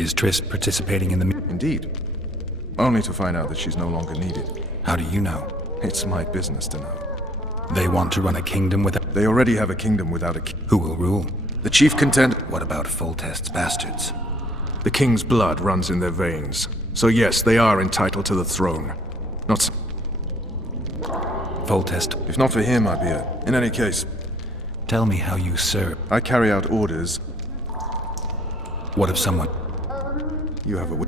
Is Triss participating in the... Indeed. Only to find out that she's no longer needed. How do you know? It's my business to know. They want to run a kingdom without... They already have a kingdom without a king. Who will rule? The chief contender. What about Foltest's bastards? The king's blood runs in their veins. So yes, they are entitled to the throne. Not... Foltest. If not for him, I'd be a... In any case... Tell me how you serve. I carry out orders. What if someone... You have a...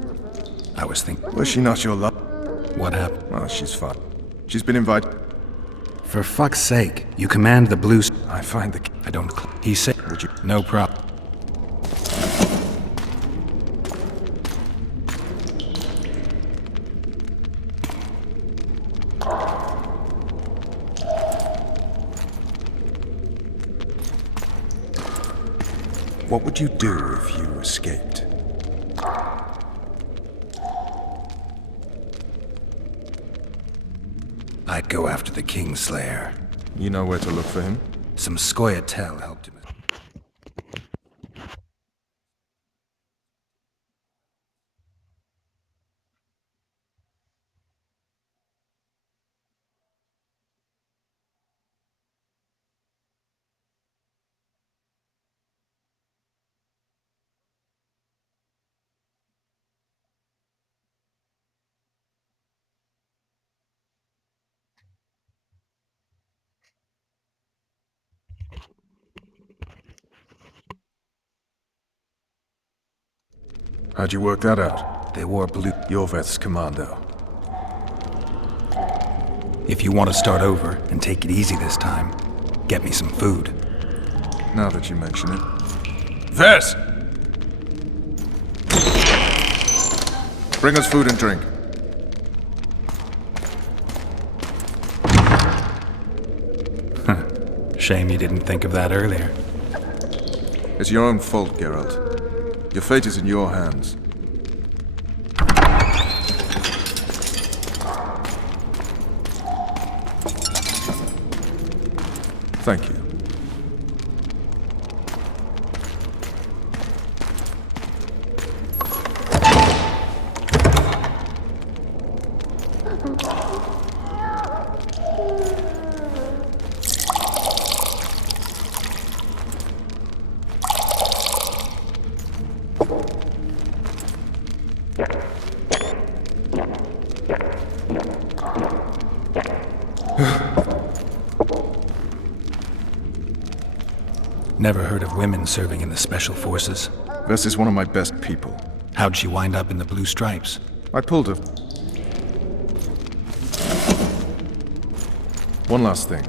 I was thinking... Was she not your love? What happened? Oh, she's fine. She's been invited... For fuck's sake, you command the blues... I find the... I don't... He said... Would you... No problem. What would you do if you escaped? I'd go after the Kingslayer. You know where to look for him? Some Scoia'tael helped him. How'd you work that out? They wore blue... Yorveth's commando. If you want to start over and take it easy this time, get me some food. Now that you mention it. Vess! Bring us food and drink. Shame you didn't think of that earlier. It's your own fault, Geralt. Your fate is in your hands. Thank you. Never heard of women serving in the Special Forces. Vess is one of my best people. How'd she wind up in the Blue Stripes? I pulled her. One last thing.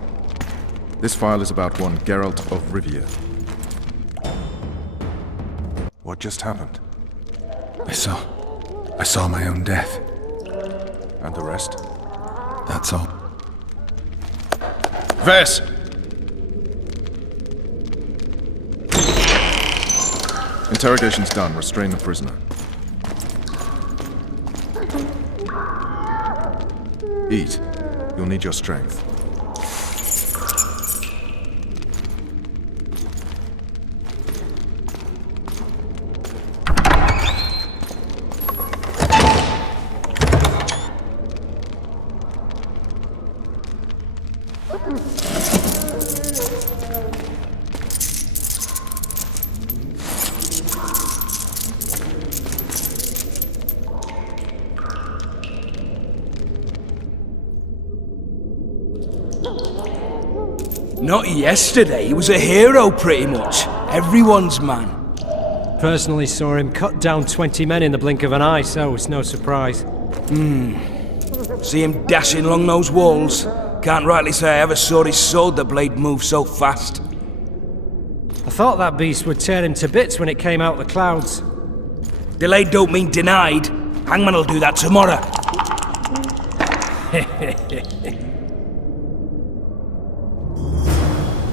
This file is about one Geralt of Rivia. What just happened? I saw my own death. And the rest? That's all. Vess! Interrogation's done. Restrain the prisoner. Eat. You'll need your strength. Not yesterday, he was a hero pretty much. Everyone's man. Personally saw him cut down 20 men in the blink of an eye, so it's no surprise. See him dashing along those walls. Can't rightly say I ever saw his sword the blade move so fast. I thought that beast would tear him to bits when it came out the clouds. Delayed don't mean denied. Hangman'll do that tomorrow.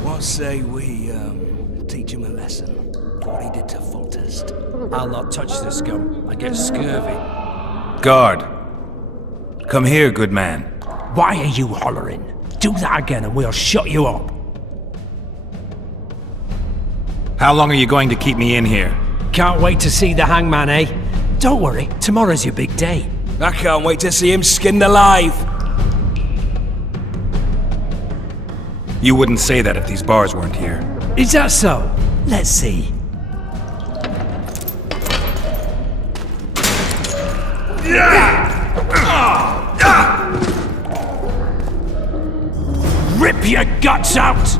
What say we, teach him a lesson? What he did to Foltest. I'll not touch the scum. I get scurvy. Guard! Come here, good man. Why are you hollering? Do that again and we'll shut you up. How long are you going to keep me in here? Can't wait to see the hangman, eh? Don't worry, tomorrow's your big day. I can't wait to see him skinned alive. You wouldn't say that if these bars weren't here. Is that so? Let's see. Rip your guts out!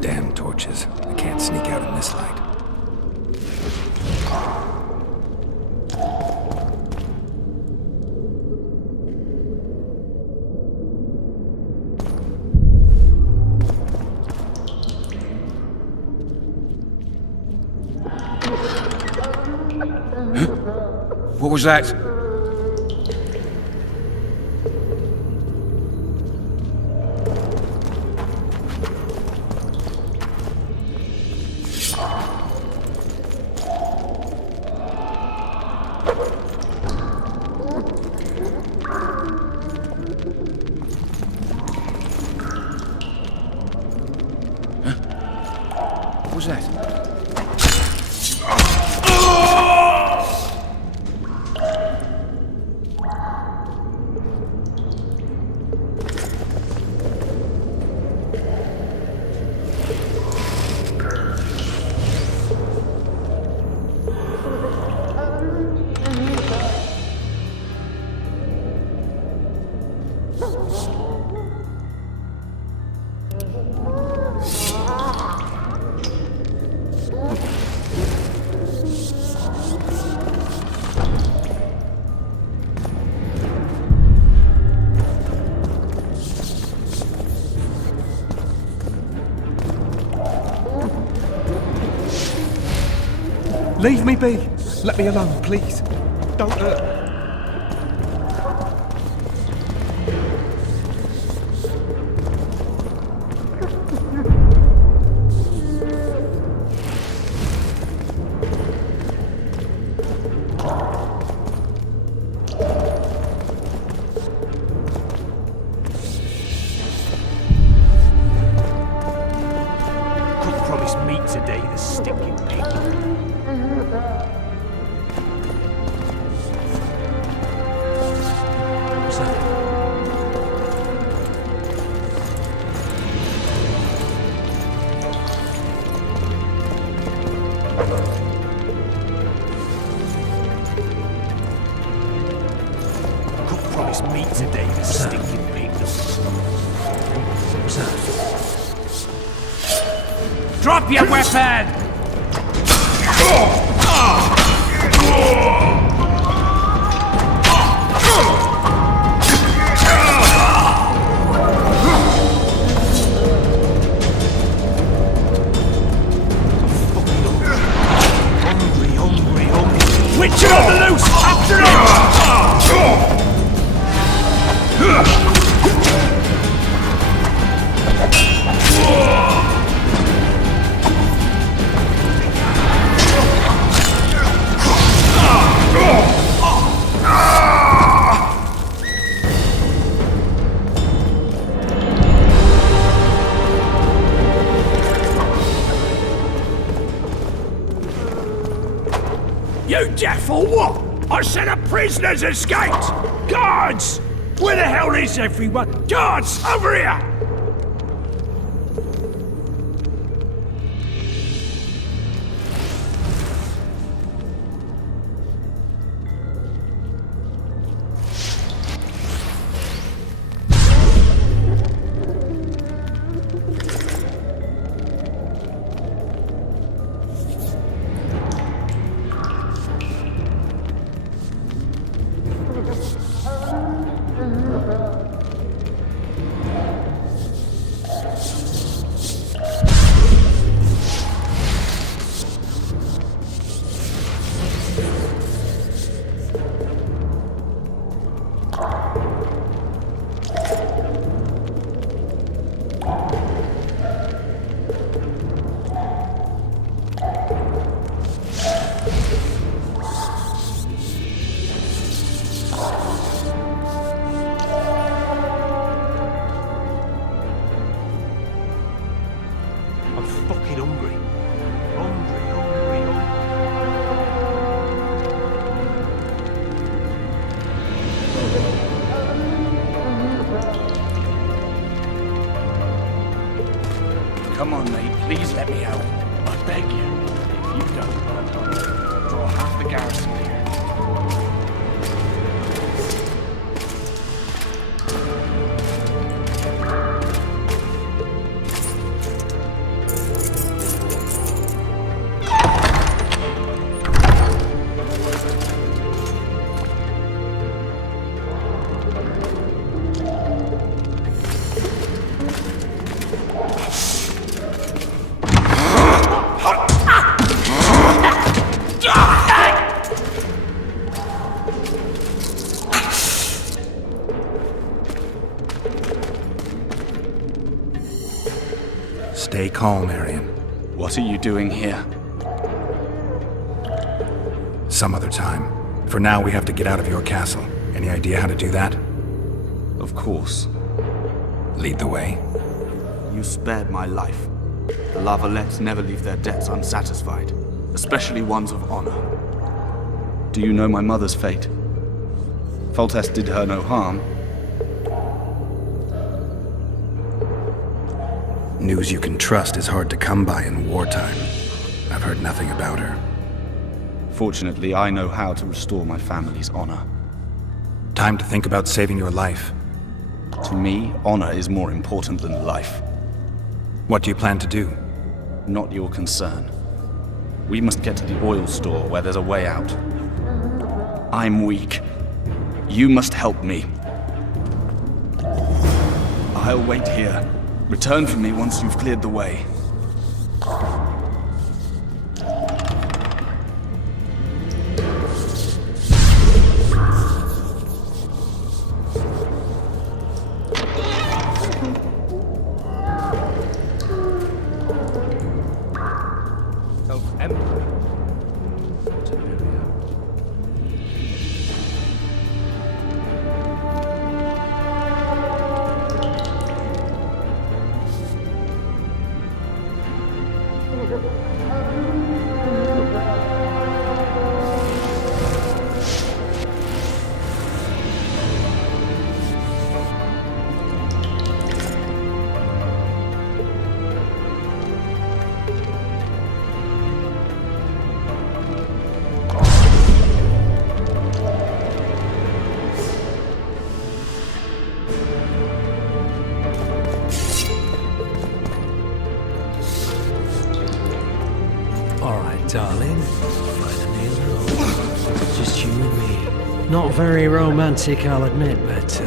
Damn torches. I can't sneak out in this light. What was that? What was that? Leave me be. Let me alone, please. Don't hurt. Cook promised meat today, the stinking pig. What's that? Cook promised meat today, the stinking pig. What's that? Drop your weapon! Hungry. Witcher on the loose! After him! You deaf or what? I said a prisoner's escaped! Guards! Where the hell is everyone? Guards, over here! I'm fucking hungry. Hungry. Come on, mate. Please let me out. I beg you. If you don't, I'll draw half the garrison here. Stay calm, Arian. What are you doing here? Some other time. For now, we have to get out of your castle. Any idea how to do that? Of course. Lead the way. You spared my life. The Lavalettes never leave their debts unsatisfied, especially ones of honor. Do you know my mother's fate? Foltest did her no harm. News you can trust is hard to come by in wartime. I've heard nothing about her. Fortunately, I know how to restore my family's honor. Time to think about saving your life. To me, honor is more important than life. What do you plan to do? Not your concern. We must get to the oil store where there's a way out. I'm weak. You must help me. I'll wait here. Return for me once you've cleared the way. Emperor. Alright, darling. Finally alone. Just you and me. Not very romantic, I'll admit, but,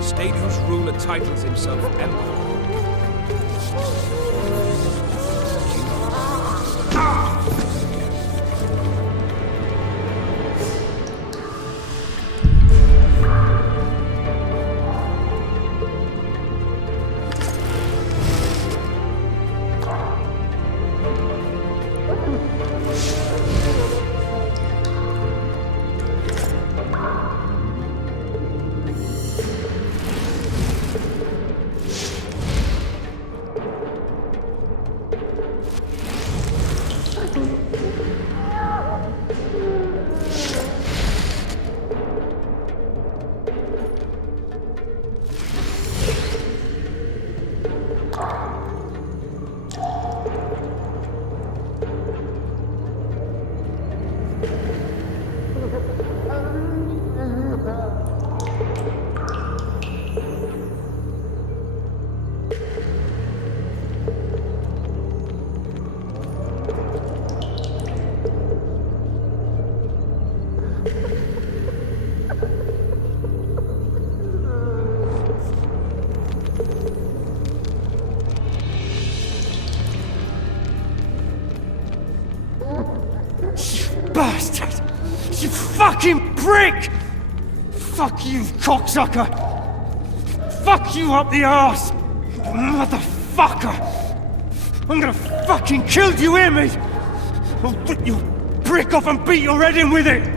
State whose ruler titles himself Emperor. Bastard! You fucking prick! Fuck you, cocksucker! Fuck you up the arse! Motherfucker! I'm gonna fucking kill you, hear me? I'll rip your prick off and beat your head in with it!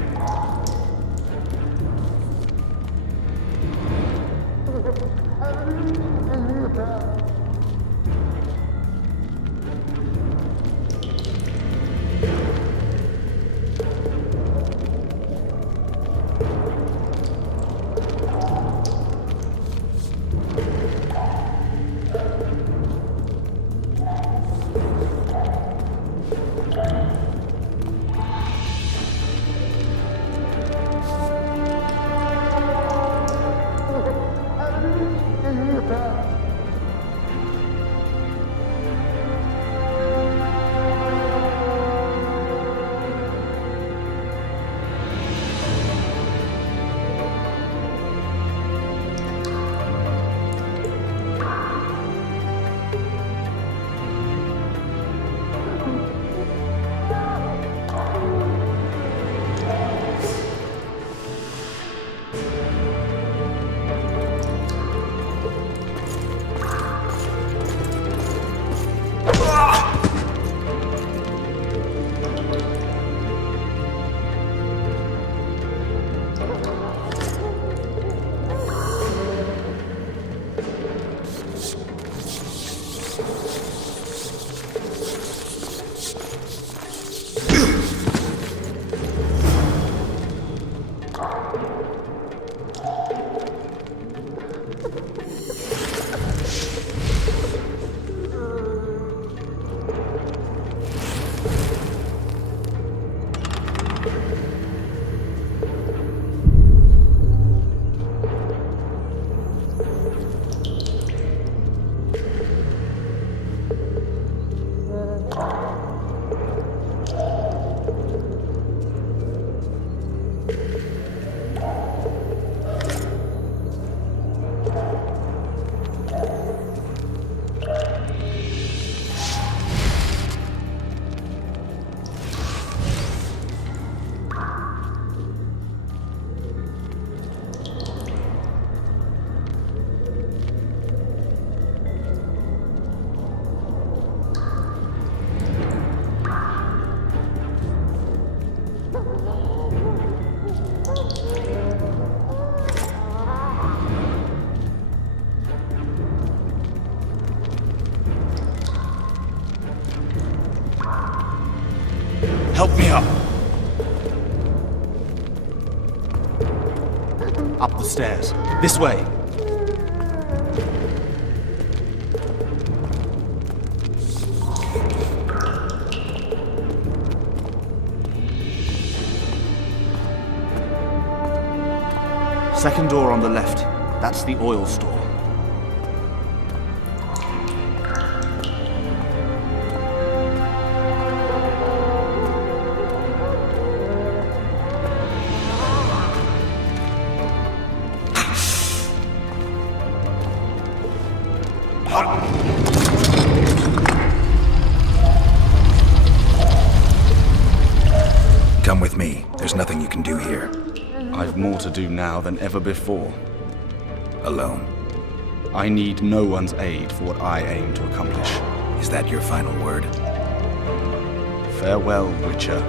Help me up. Up the stairs. This way. Second door on the left. That's the oil store. Come with me. There's nothing you can do here. I've more to do now than ever before. Alone. I need no one's aid for what I aim to accomplish. Is that your final word? Farewell, Witcher.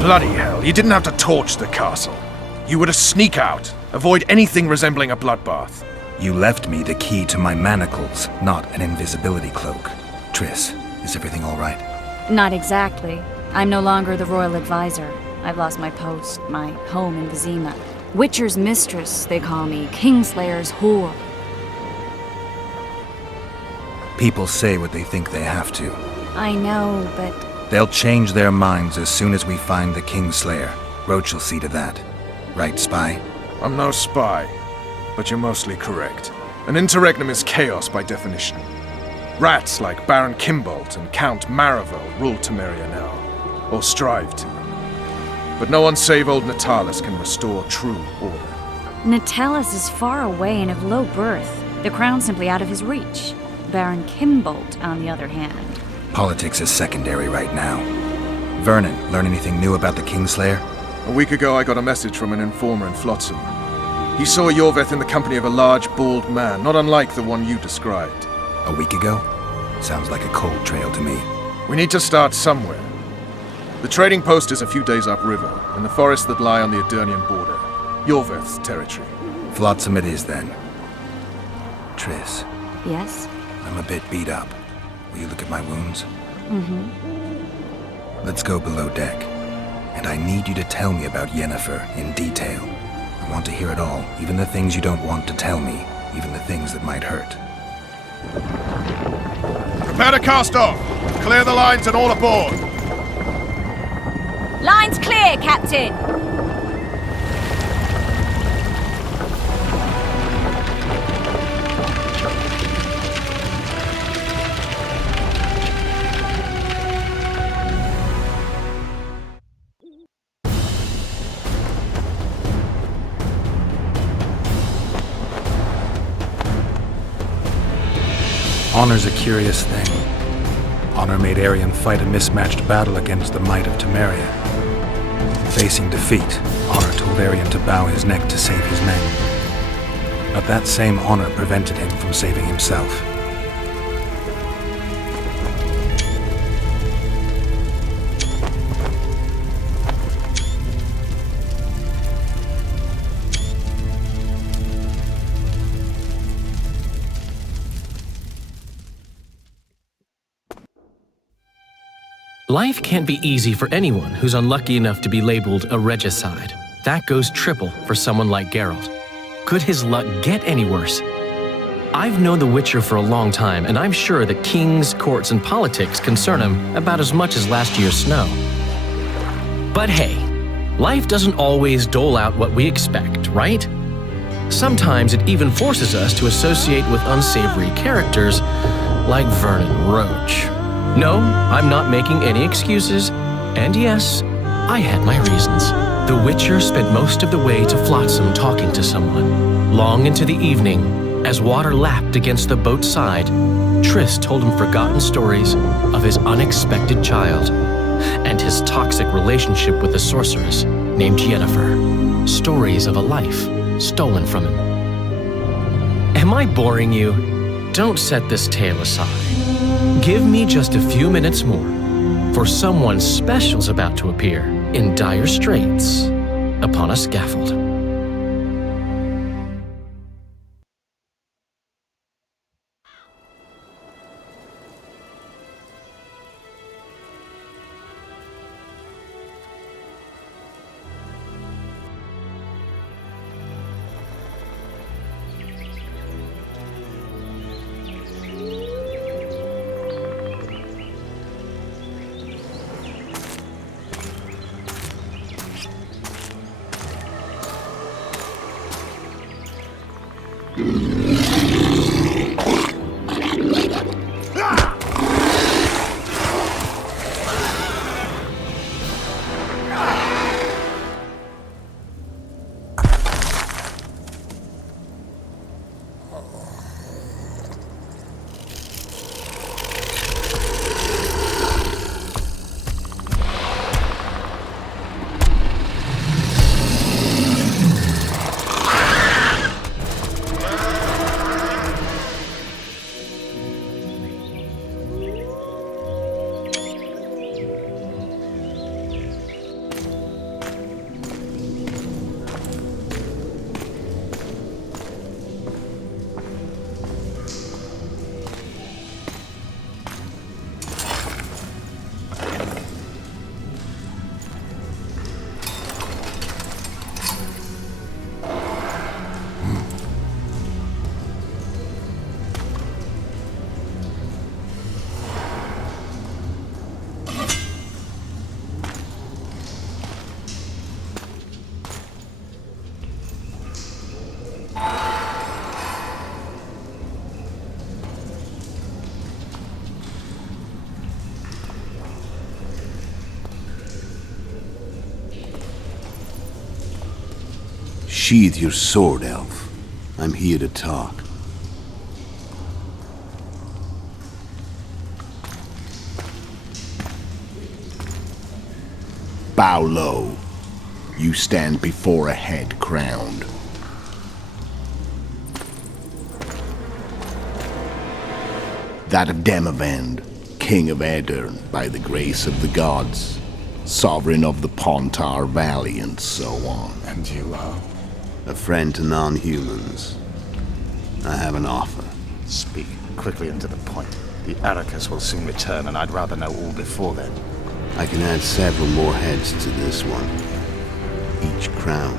Bloody hell, you didn't have to torch the castle. You were to sneak out, avoid anything resembling a bloodbath. You left me the key to my manacles, not an invisibility cloak. Triss, is everything all right? Not exactly. I'm no longer the royal advisor. I've lost my post, my home in Vizima. Witcher's mistress, they call me. Kingslayer's whore. People say what they think they have to. I know, but... They'll change their minds as soon as we find the Kingslayer. Roach will see to that. Right, Spy? I'm no spy, but you're mostly correct. An interregnum is chaos by definition. Rats like Baron Kimbolt and Count Marivel rule Temeria now, or strive to. But no one save old Natalis can restore true order. Natalis is far away and of low birth. The crown's simply out of his reach. Baron Kimbolt, on the other hand. Politics is secondary right now. Vernon, learn anything new about the Kingslayer? A week ago I got a message from an informer in Flotsam. He saw Yorveth in the company of a large, bald man, not unlike the one you described. A week ago? Sounds like a cold trail to me. We need to start somewhere. The trading post is a few days upriver, in the forests that lie on the Adernian border. Yorveth's territory. Flotsam it is, then. Triss, Yes? I'm a bit beat up. Will you look at my wounds? Let's go below deck. And I need you to tell me about Yennefer in detail. I want to hear it all, even the things you don't want to tell me, even the things that might hurt. Prepare to cast off! Clear the lines and all aboard! Line's clear, Captain! Honor's a curious thing. Honor made Arion fight a mismatched battle against the might of Temeria. Facing defeat, Honor told Arion to bow his neck to save his men. But that same honor prevented him from saving himself. Life can't be easy for anyone who's unlucky enough to be labeled a regicide. That goes triple for someone like Geralt. Could his luck get any worse? I've known The Witcher for a long time, and I'm sure that kings, courts, and politics concern him about as much as last year's snow. But hey, life doesn't always dole out what we expect, right? Sometimes it even forces us to associate with unsavory characters like Vernon Roach. No, I'm not making any excuses, and yes, I had my reasons. The Witcher spent most of the way to Flotsam talking to someone. Long into the evening, as water lapped against the boat's side, Triss told him forgotten stories of his unexpected child and his toxic relationship with a sorceress named Yennefer. Stories of a life stolen from him. Am I boring you? Don't set this tale aside. Give me just a few minutes more, for someone special's about to appear in dire straits upon a scaffold. Sheathe your sword, elf. I'm here to talk. Bow low. You stand before a head crowned. That of Demavend, king of Aedirn by the grace of the gods, sovereign of the Pontar Valley, and so on. And you are? A friend to non-humans. I have an offer. Speak quickly and to the point. The Arrakis will soon return, and I'd rather know all before then. I can add several more heads to this one. Each crowned.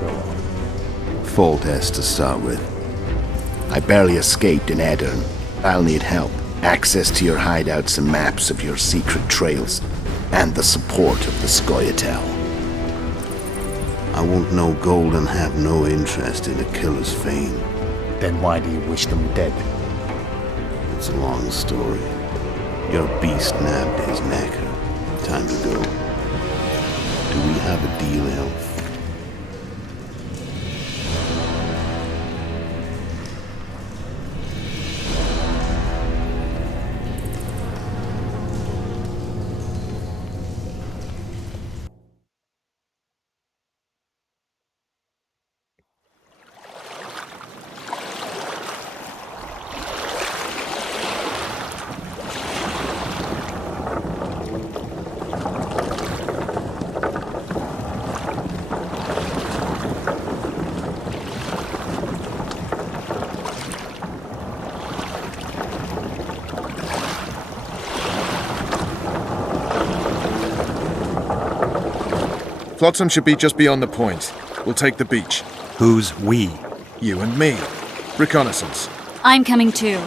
Go on. Foltest to start with. I barely escaped in Aedirn. I'll need help. Access to your hideouts and maps of your secret trails. And the support of the Scoia'tael. I want no gold and have no interest in a killer's fame. Then why do you wish them dead? It's a long story. Your beast nabbed his neck. Time to go. Do we have a deal, elf? Flotsam should be just beyond the point. We'll take the beach. Who's we? You and me. Reconnaissance. I'm coming too.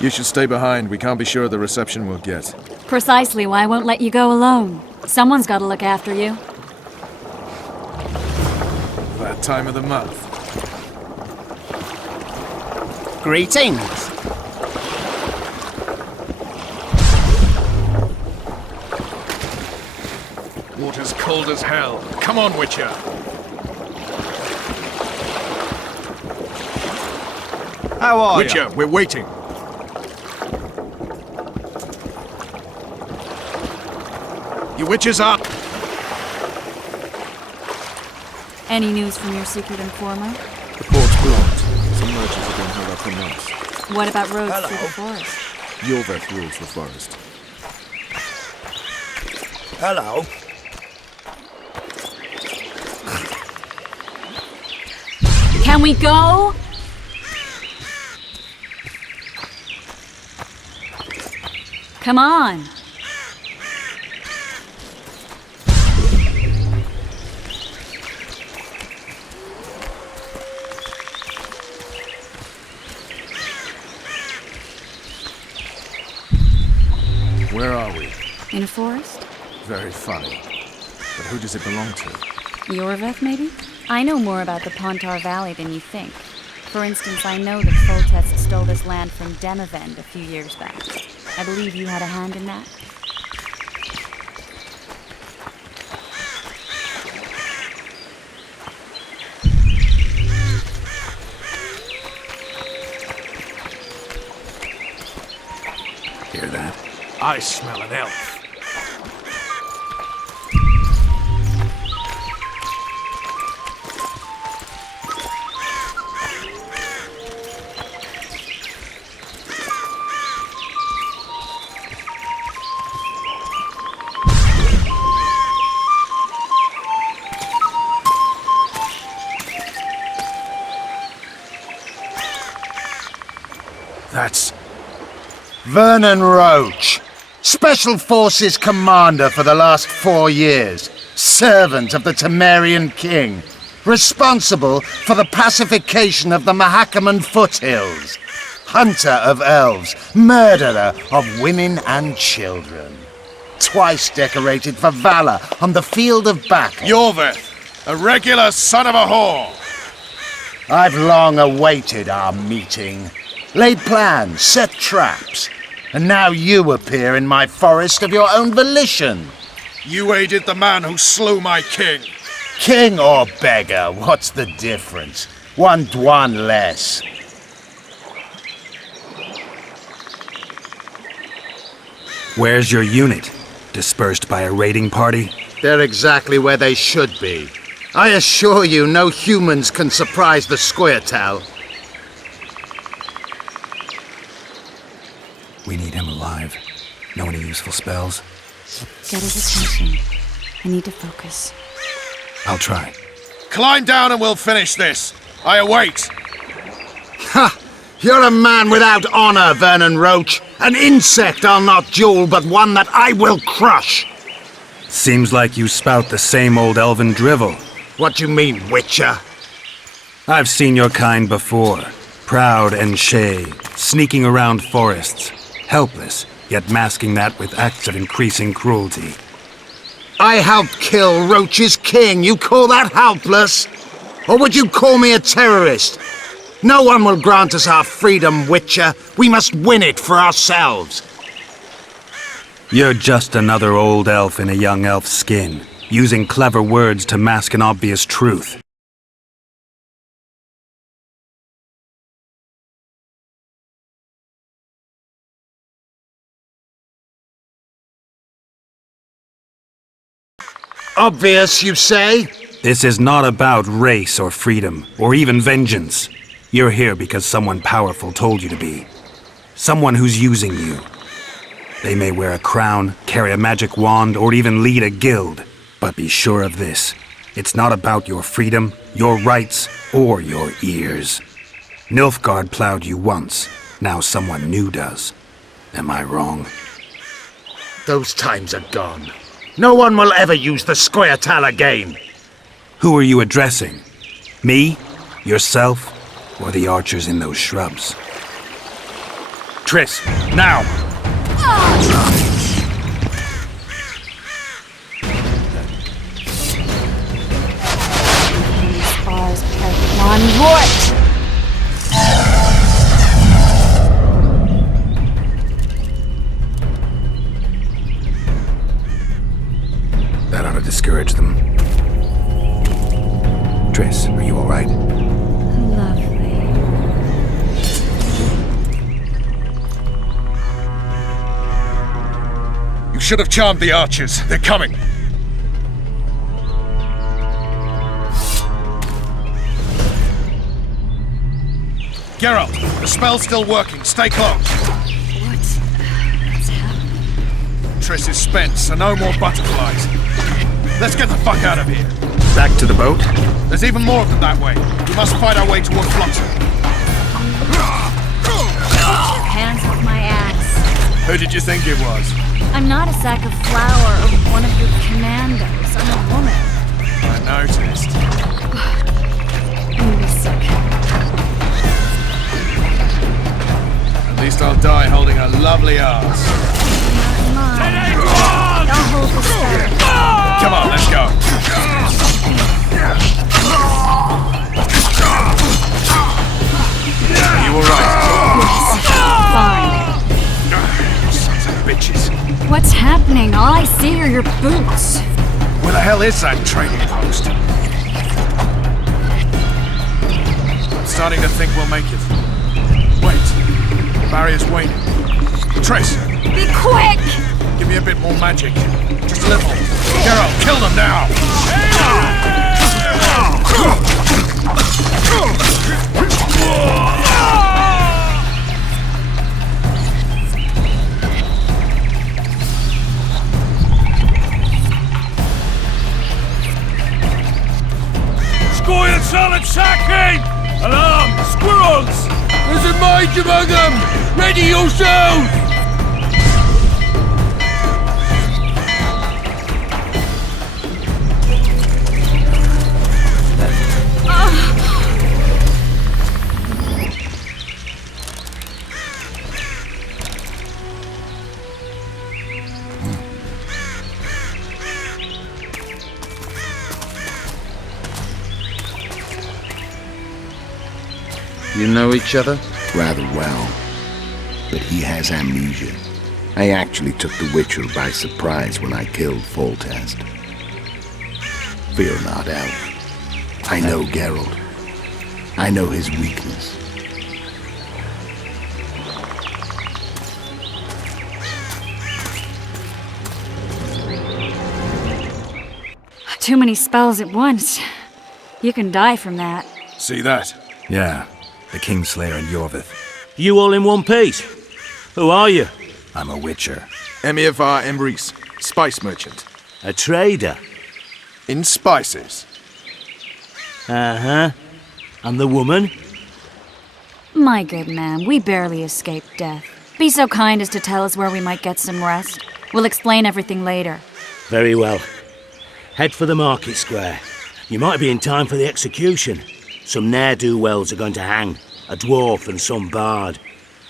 You should stay behind. We can't be sure of the reception we'll get. Precisely why I won't let you go alone. Someone's got to look after you. That time of the month. Greetings. Water's cold as hell. Come on, Witcher. How are Witcher, we're waiting. You witches up. Any news from your secret informer? The port's blocked. Some merchants have been held up for months. What about roads through the forest? Yorveth rules the forest. Hello. Can we go? Come on. Where are we? In a forest? Very funny. But who does it belong to? Yorveth, maybe? I know more about the Pontar Valley than you think. For instance, I know that Foltest stole this land from Demavend a few years back. I believe you had a hand in that. Hear that? I smell an elf. That's Vernon Roach, Special Forces Commander for the last 4 years, servant of the Temerian King, responsible for the pacification of the Mahakaman foothills, hunter of elves, murderer of women and children, twice decorated for valor on the field of battle. Yorveth, a regular son of a whore. I've long awaited our meeting, laid plans, set traps, and now you appear in my forest of your own volition. You aided the man who slew my king. King or beggar, what's the difference? One dwan less. Where's your unit? Dispersed by a raiding party? They're exactly where they should be. I assure you, no humans can surprise the Squirtal. We need him alive. Know any useful spells? Get his attention. I need to focus. I'll try. Climb down and we'll finish this. I await. Ha! You're a man without honor, Vernon Roach. An insect I'll not duel, but one that I will crush. Seems like you spout the same old elven drivel. What do you mean, Witcher? I've seen your kind before. Proud and shay, sneaking around forests. Helpless, yet masking that with acts of increasing cruelty. I helped kill Roach's king. You call that helpless? Or would you call me a terrorist? No one will grant us our freedom, Witcher. We must win it for ourselves. You're just another old elf in a young elf's skin, using clever words to mask an obvious truth. Obvious, you say? This is not about race or freedom, or even vengeance. You're here because someone powerful told you to be. Someone who's using you. They may wear a crown, carry a magic wand, or even lead a guild. But be sure of this. It's not about your freedom, your rights, or your ears. Nilfgaard plowed you once. Now someone new does. Am I wrong? Those times are gone. No one will ever use the Squirtal again. Who are you addressing? Me? Yourself? Or the archers in those shrubs? Triss, now! Spars perfect non-void! That ought to discourage them. Triss, are you all right? Lovely. You should have charmed the archers. They're coming. Geralt, the spell's still working. Stay close. What's happening? Triss is spent, so no more butterflies. Let's get the fuck out of here. Back to the boat? There's even more of them that way. We must fight our way toward Flotsam. Hands off my axe. Who did you think it was? I'm not a sack of flour or one of your commandos. I'm a woman. I noticed. I'm gonna be sick. At least I'll die holding a lovely ass. Not mine. I'll hold the sword. Come on, let's go. Are you alright? Fine. Sons of bitches. What's happening? All I see are your boots. Where the hell is that trading post? I'm starting to think we'll make it. Wait. The barrier's waning. Triss, Be quick! give me a bit more magic. Just a little. Geralt, kill them now! Squirrels attacking! Alarm! Squirrels! There's a mage among them! Ready yourselves! You know each other? Rather well. But he has amnesia. I actually took the Witcher by surprise when I killed Foltest. Fear not, Elf. I know Geralt. I know his weakness. Too many spells at once. You can die from that. See that? Yeah, the Kingslayer and Yorvith. You all in one piece? Who are you? I'm a witcher. Emir var Emrys, spice merchant. A trader? In spices. Uh-huh. And the woman? My good man, we barely escaped death. Be so kind as to tell us where we might get some rest. We'll explain everything later. Very well. Head for the market square. You might be in time for the execution. Some ne'er-do-wells are going to hang. A dwarf and some bard.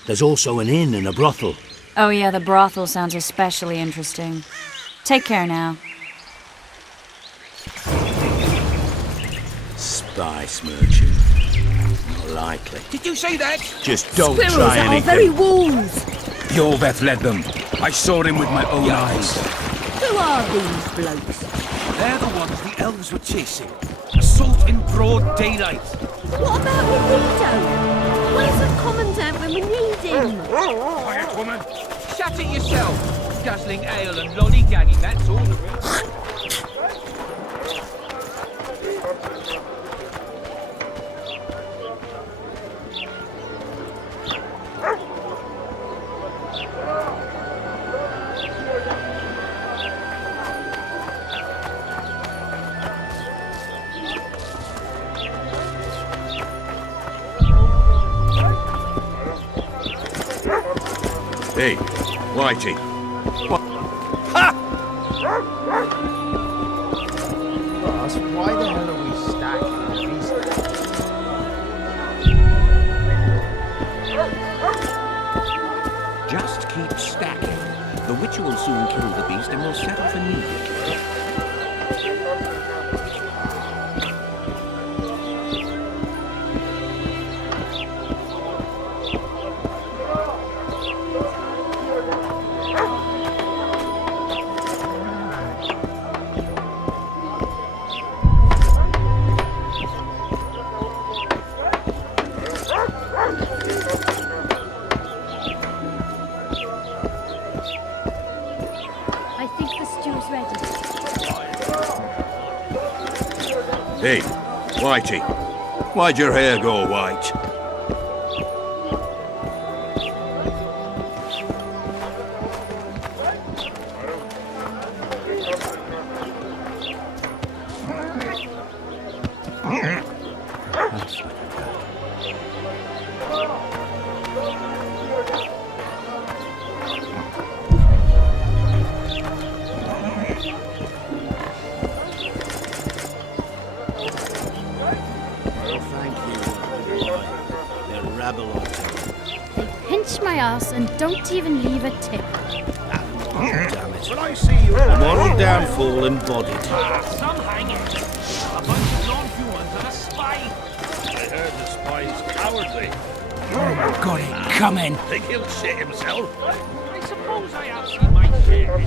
There's also an inn and a brothel. Oh yeah, the brothel sounds especially interesting. Take care now. Spice merchant. Not likely. Did you see that? Just don't Squirrels try at our anything. very walls. Yorveth led them. I saw him with my own eyes. Who are these blokes? They're the ones the elves were chasing. Assault in broad daylight. What about Rito? Where's the commandant when we need him? Quiet, woman. Shut it yourself. Guzzling ale and lollygagging, that's all the real. Hey, Whitey. Boss, why the hell are we stacking these? Just keep stacking. The witch will soon kill the beast and will set off immediately. I think the stew's ready. Hey, Whitey. Why'd your hair go white? They pinch my ass and don't even leave a tip. Damn it. When I see you, a moral downfall embodied. Some hanging. A bunch of non-humans and a spy. I heard the spy's cowardly. Got it coming. Think he'll shit himself? I suppose I have seen my share.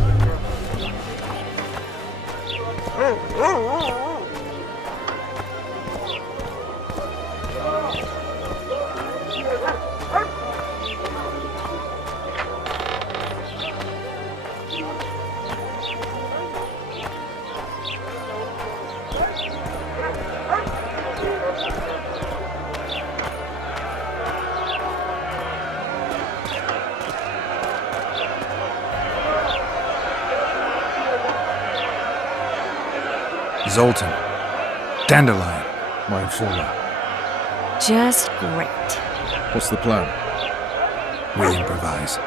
Zoltan. Dandelion. My informer. Just great. What's the plan? We improvise.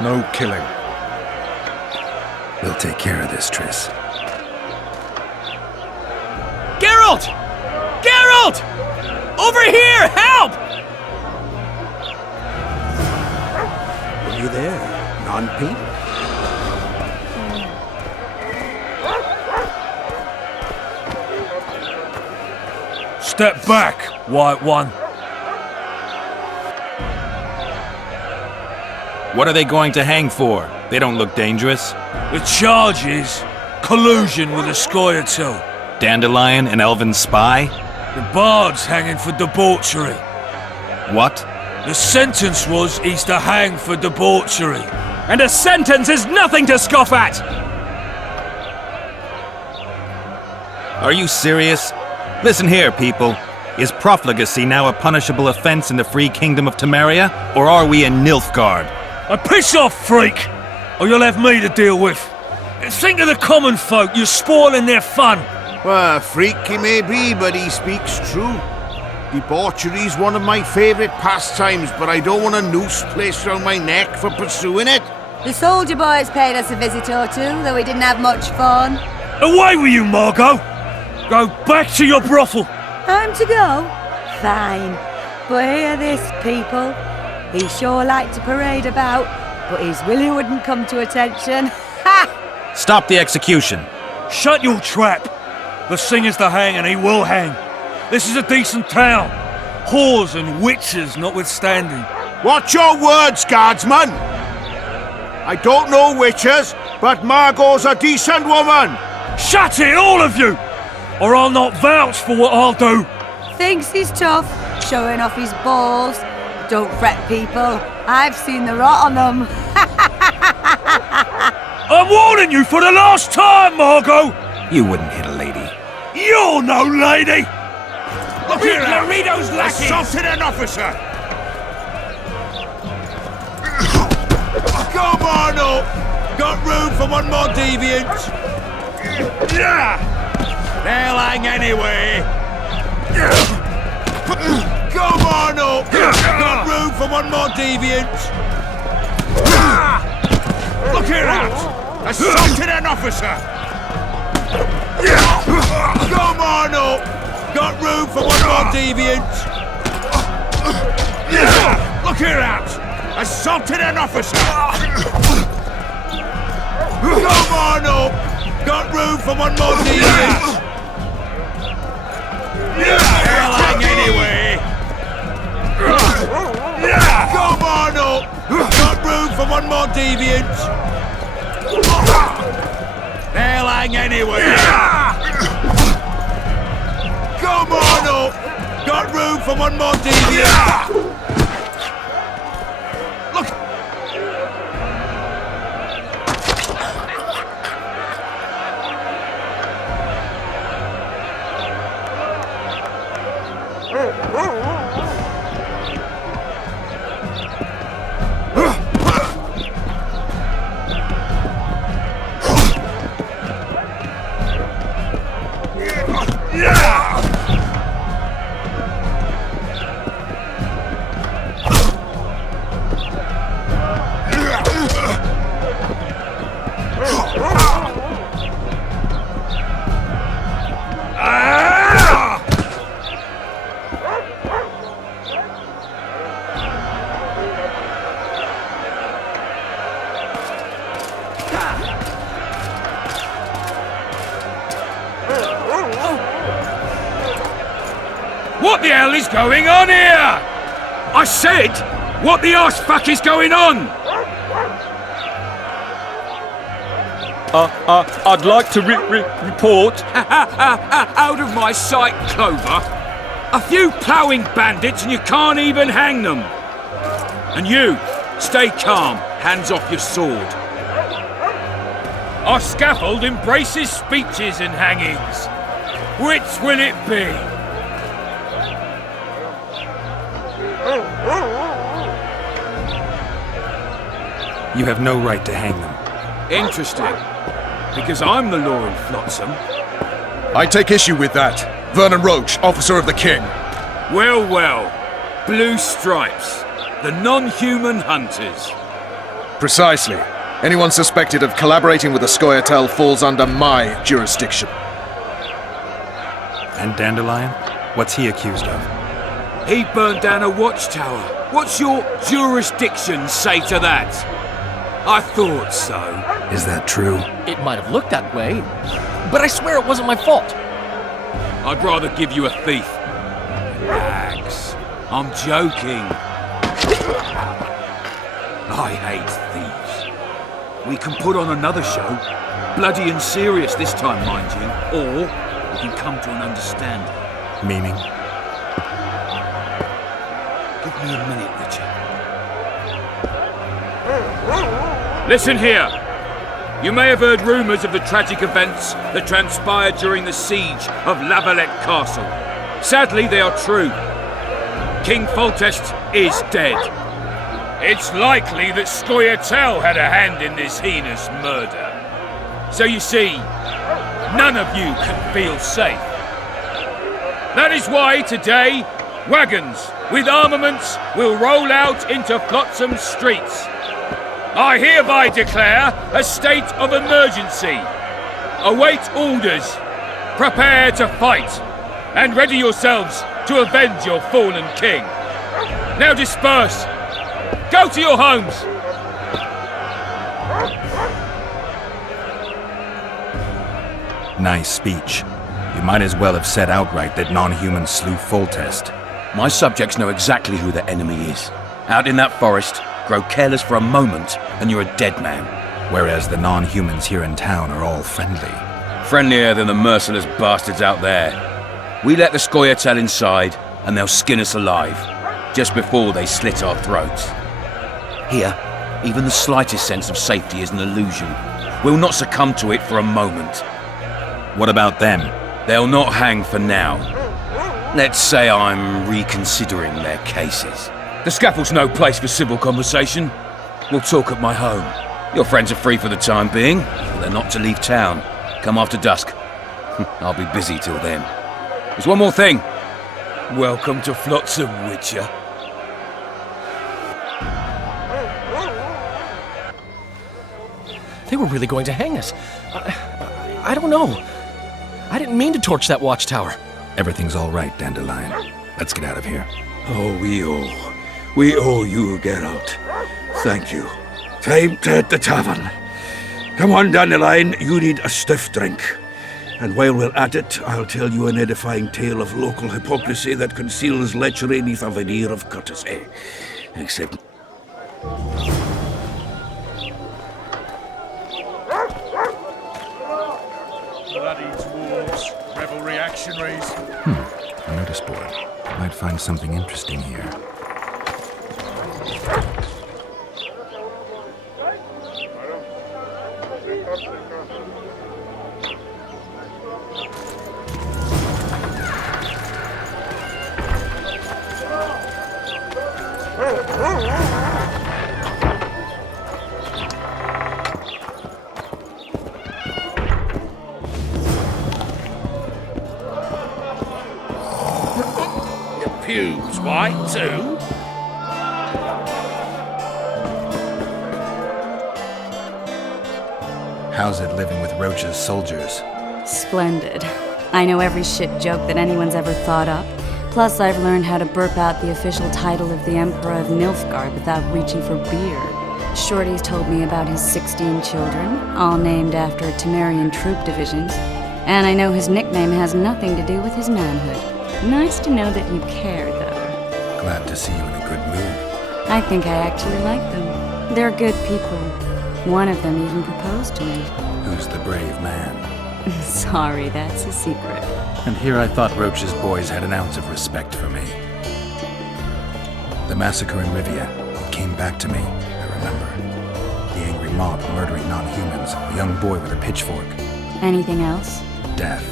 No killing. We'll take care of this, Triss. Geralt! Geralt! Over here! Help! Are you there, non-peep? Step back, White One. What are they going to hang for? They don't look dangerous. The charge is collusion with a Scoia'tael. Dandelion, an elven spy? The bard's hanging for debauchery. What? The sentence was he's to hang for debauchery. And a sentence is nothing to scoff at! Are you serious? Listen here, people. Is profligacy now a punishable offense in the free kingdom of Temeria, or are we in Nilfgaard? Piss off, freak! Or you'll have me to deal with. Think of the common folk, you're spoiling their fun. Well, a freak he may be, but he speaks true. Debauchery's one of my favourite pastimes, but I don't want a noose placed around my neck for pursuing it. The soldier boys paid us a visit or two, though we didn't have much fun. Away with you, Margot! Go back to your brothel! Time to go? Fine. But hear this, people. He sure liked to parade about, but his Willie wouldn't come to attention. Ha! Stop the execution. Shut your trap! The singer's to hang and he will hang. This is a decent town. Whores and witches notwithstanding. Watch your words, guardsman! I don't know witches, but Margot's a decent woman! Shut it, all of you! Or I'll not vouch for what I'll do. Thinks he's tough, showing off his balls. Don't fret, people. I've seen the rot on them. I'm warning you for the last time, Margot! You wouldn't hit a lady. You're no lady! Look here, Laredo's lackeys! Assaulted an officer! Come on up! Got room for one more deviant? They'll hang anyway! Come on up! Got room for one more deviant? Look here out! Assaulted an officer! Come on up! Got room for one more deviant? Look here out! Assaulted an officer! Come on up! Got room for one more deviant? They'll hang anyway! Come on up! Got room for one more deviant? They'll hang anyway! Come on up! Got room for one more deviant! Look! What the hell is going on here? I said, what the arse fuck is going on? I'd like to report. Out of my sight, Clover. A few ploughing bandits and you can't even hang them. And you, stay calm, hands off your sword. Our scaffold embraces speeches and hangings. Which will it be? You have no right to hang them. Interesting. Because I'm the law in Flotsam. I take issue with that. Vernon Roach, officer of the king. Well, well. Blue stripes. The non-human hunters. Precisely. Anyone suspected of collaborating with the Scoia'tael falls under my jurisdiction. And Dandelion? What's he accused of? He burned down a watchtower. What's your jurisdiction say to that? I thought so. Is that true? It might have looked that way, but I swear it wasn't my fault. I'd rather give you a thief. Relax. I'm joking. I hate thieves. We can put on another show. Bloody and serious this time, mind you. Or we can come to an understanding. Meaning? Give me a minute, Richard. Listen here. You may have heard rumours of the tragic events that transpired during the siege of Lavalette Castle. Sadly, they are true. King Foltest is dead. It's likely that Scoia'tael had a hand in this heinous murder. So you see, none of you can feel safe. That is why today, wagons with armaments will roll out into Flotsam streets. I hereby declare a state of emergency. Await orders. Prepare to fight. And ready yourselves to avenge your fallen king. Now disperse. Go to your homes. Nice speech. You might as well have said outright that non-humans slew Foltest. My subjects know exactly who the enemy is. Out in that forest, grow careless for a moment, and you're a dead man. Whereas the non-humans here in town are all friendly. Friendlier than the merciless bastards out there. We let the Scoia'tael inside, and they'll skin us alive, just before they slit our throats. Here, even the slightest sense of safety is an illusion. We'll not succumb to it for a moment. What about them? They'll not hang for now. Let's say I'm reconsidering their cases. The scaffold's no place for civil conversation. We'll talk at my home. Your friends are free for the time being, but they're not to leave town. Come after dusk. I'll be busy till then. There's one more thing. Welcome to Flotsam, Witcher. They were really going to hang us. I don't know. I didn't mean to torch that watchtower. Everything's all right, Dandelion. Let's get out of here. Oh, we owe you, Geralt. Thank you. Time to hit the tavern. Come on, Dandelion, you need a stiff drink. And while we're at it, I'll tell you an edifying tale of local hypocrisy that conceals lechery neath a veneer of courtesy. Except... Bloody dwarves, rebel reactionaries. A notice board. Might find something interesting here. Pubes white too? How's it living with Roach's soldiers? Splendid. I know every shit joke that anyone's ever thought up. Plus, I've learned how to burp out the official title of the Emperor of Nilfgaard without reaching for beer. Shorty's told me about his 16 children, all named after Temerian troop divisions. And I know his nickname has nothing to do with his manhood. Nice to know that you care, though. Glad to see you in a good mood. I think I actually like them. They're good people. One of them even proposed to me. Who's the brave man? Sorry, that's a secret. And here I thought Roach's boys had an ounce of respect for me. The massacre in Rivia came back to me, I remember. The angry mob murdering non-humans, a young boy with a pitchfork. Anything else? Death,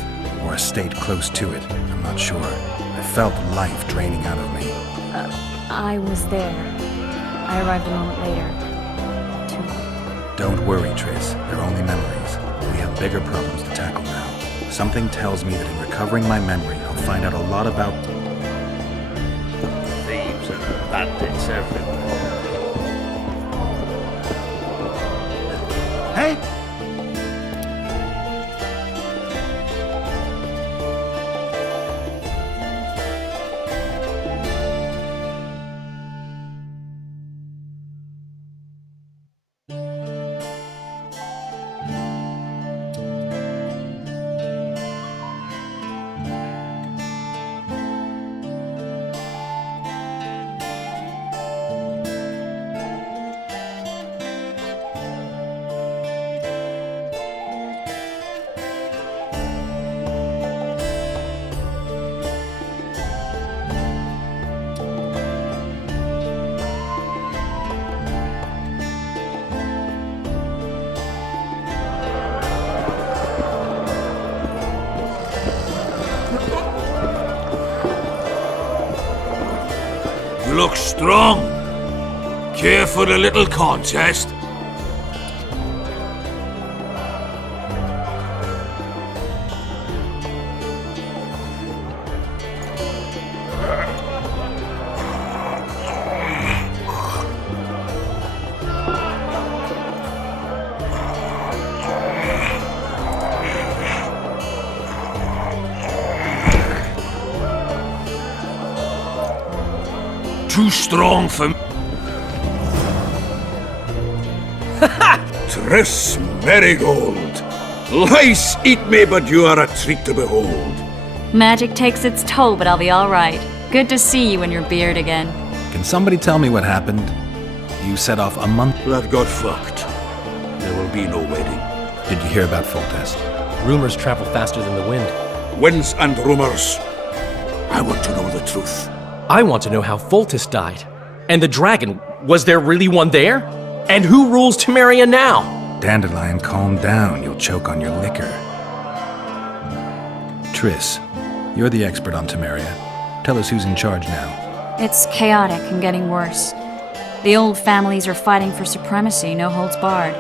or a state close to it, I'm not sure. I felt life draining out of me. I was there. I arrived a moment later. Don't worry, Triss. They're only memories. We have bigger problems to tackle now. Something tells me that in recovering my memory, I'll find out a lot about... Thieves and bandits everywhere. Hey! look strong. Care for a little contest? Too strong for me. Triss Marigold. Lice eat me, but you are a treat to behold. Magic takes its toll, but I'll be all right. Good to see you in your beard again. Can somebody tell me what happened? You set off a month... That got fucked. There will be no wedding. Did you hear about Foltest? Rumors travel faster than the wind. Winds and rumors. I want to know the truth. I want to know how Foltest died. And the dragon, was there really one there? And who rules Temeria now? Dandelion, calm down. You'll choke on your liquor. Triss, you're the expert on Temeria. Tell us who's in charge now. It's chaotic and getting worse. The old families are fighting for supremacy, no holds barred.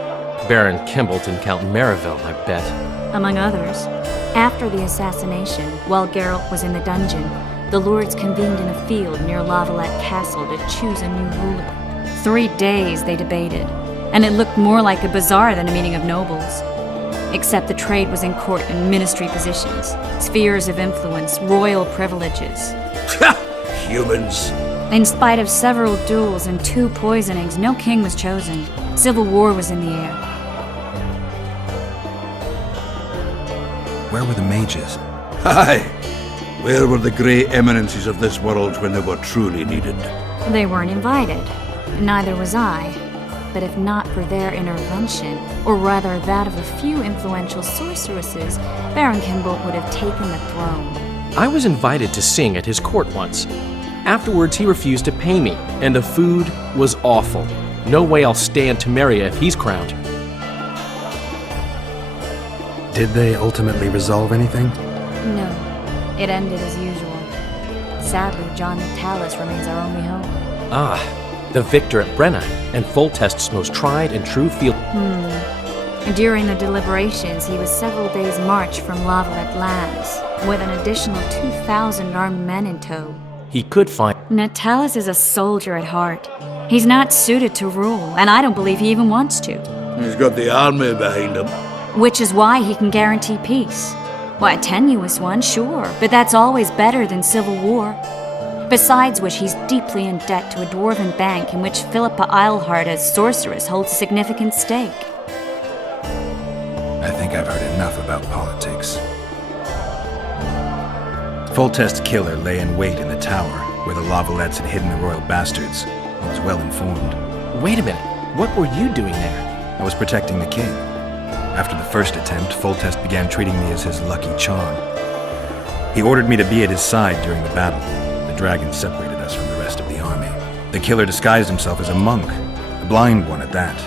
Baron Kimbolt and Count Mariville, I bet. Among others. After the assassination, while Geralt was in the dungeon, the lords convened in a field near Lavalette Castle to choose a new ruler. 3 days they debated, and it looked more like a bazaar than a meeting of nobles. Except the trade was in court and ministry positions, spheres of influence, royal privileges. Humans. In spite of several duels and 2 poisonings, no king was chosen. Civil war was in the air. Where were the mages? Aye. Where were the grey eminences of this world when they were truly needed? They weren't invited. Neither was I. But if not for their intervention, or rather that of a few influential sorceresses, Baron Kimbolt would have taken the throne. I was invited to sing at his court once. Afterwards, he refused to pay me, and the food was awful. No way I'll stay in Temeria if he's crowned. Did they ultimately resolve anything? No. It ended as usual. Sadly, John Natalis remains our only hope. Ah, the victor at Brenna, and Foltest's most tried and true field. During the deliberations, he was several days' march from Lavalette lands, with an additional 2,000 armed men in tow. He could find... Natalis is a soldier at heart. He's not suited to rule, and I don't believe he even wants to. He's got the army behind him. Which is why he can guarantee peace. Why, a tenuous one, sure, but that's always better than civil war. Besides which, he's deeply in debt to a dwarven bank in which Philippa Eilhart, as sorceress, holds a significant stake. I think I've heard enough about politics. Foltest's killer lay in wait in the tower, where the Lavalettes had hidden the royal bastards. I was well informed. Wait a minute. What were you doing there? I was protecting the king. After the first attempt, Foltest began treating me as his lucky charm. He ordered me to be at his side during the battle. The dragon separated us from the rest of the army. The killer disguised himself as a monk, a blind one at that.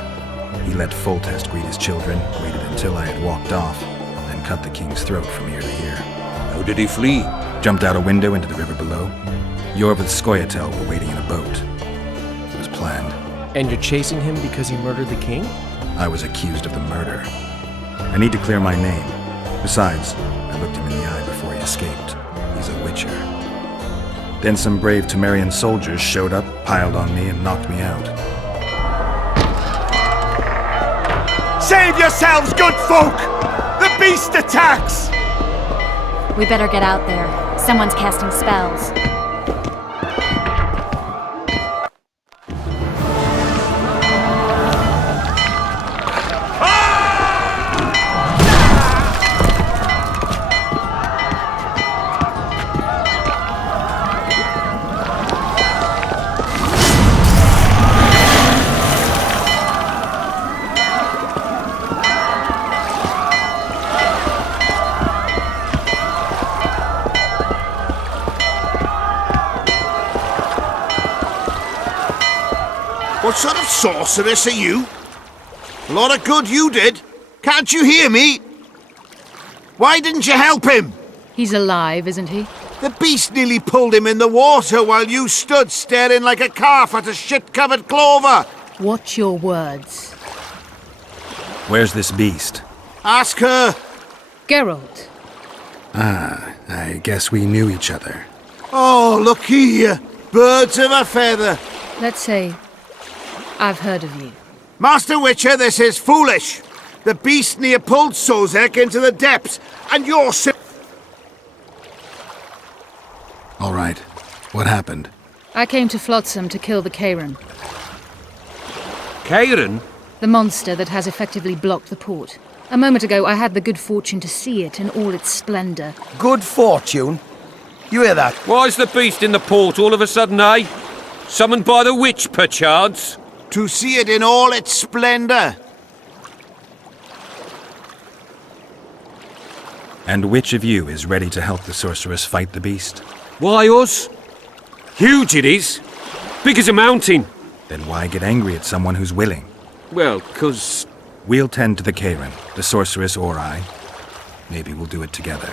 He let Foltest greet his children, waited until I had walked off, then cut the king's throat from ear to ear. How did he flee? Jumped out a window into the river below. Yorv with Skoyatel were waiting in a boat. It was planned. And you're chasing him because he murdered the king? I was accused of the murder. I need to clear my name. Besides, I looked him in the eye before he escaped. He's a witcher. Then some brave Temerian soldiers showed up, piled on me, and knocked me out. Save yourselves, good folk! The beast attacks! We better get out there. Someone's casting spells. What sort of sorceress are you? A lot of good you did. Can't you hear me? Why didn't you help him? He's alive, isn't he? The beast nearly pulled him in the water while you stood staring like a calf at a shit-covered clover. Watch your words. Where's this beast? Ask her. Geralt. Ah, I guess we knew each other. Oh, look here. Birds of a feather. Let's say I've heard of you. Master Witcher, this is foolish. The beast near pulled Sozek into the depths, and you're All right. What happened? I came to Flotsam to kill the Kairan. Kairan? The monster that has effectively blocked the port. A moment ago, I had the good fortune to see it in all its splendor. Good fortune? You hear that? Why's the beast in the port all of a sudden, eh? Summoned by the witch, perchance? to see it in all its splendor. And which of you is ready to help the sorceress fight the beast? Why us? Huge it is. Big as a mountain. Then why get angry at someone who's willing? Well, 'cause... We'll tend to the Kairan, the sorceress or I. Maybe we'll do it together.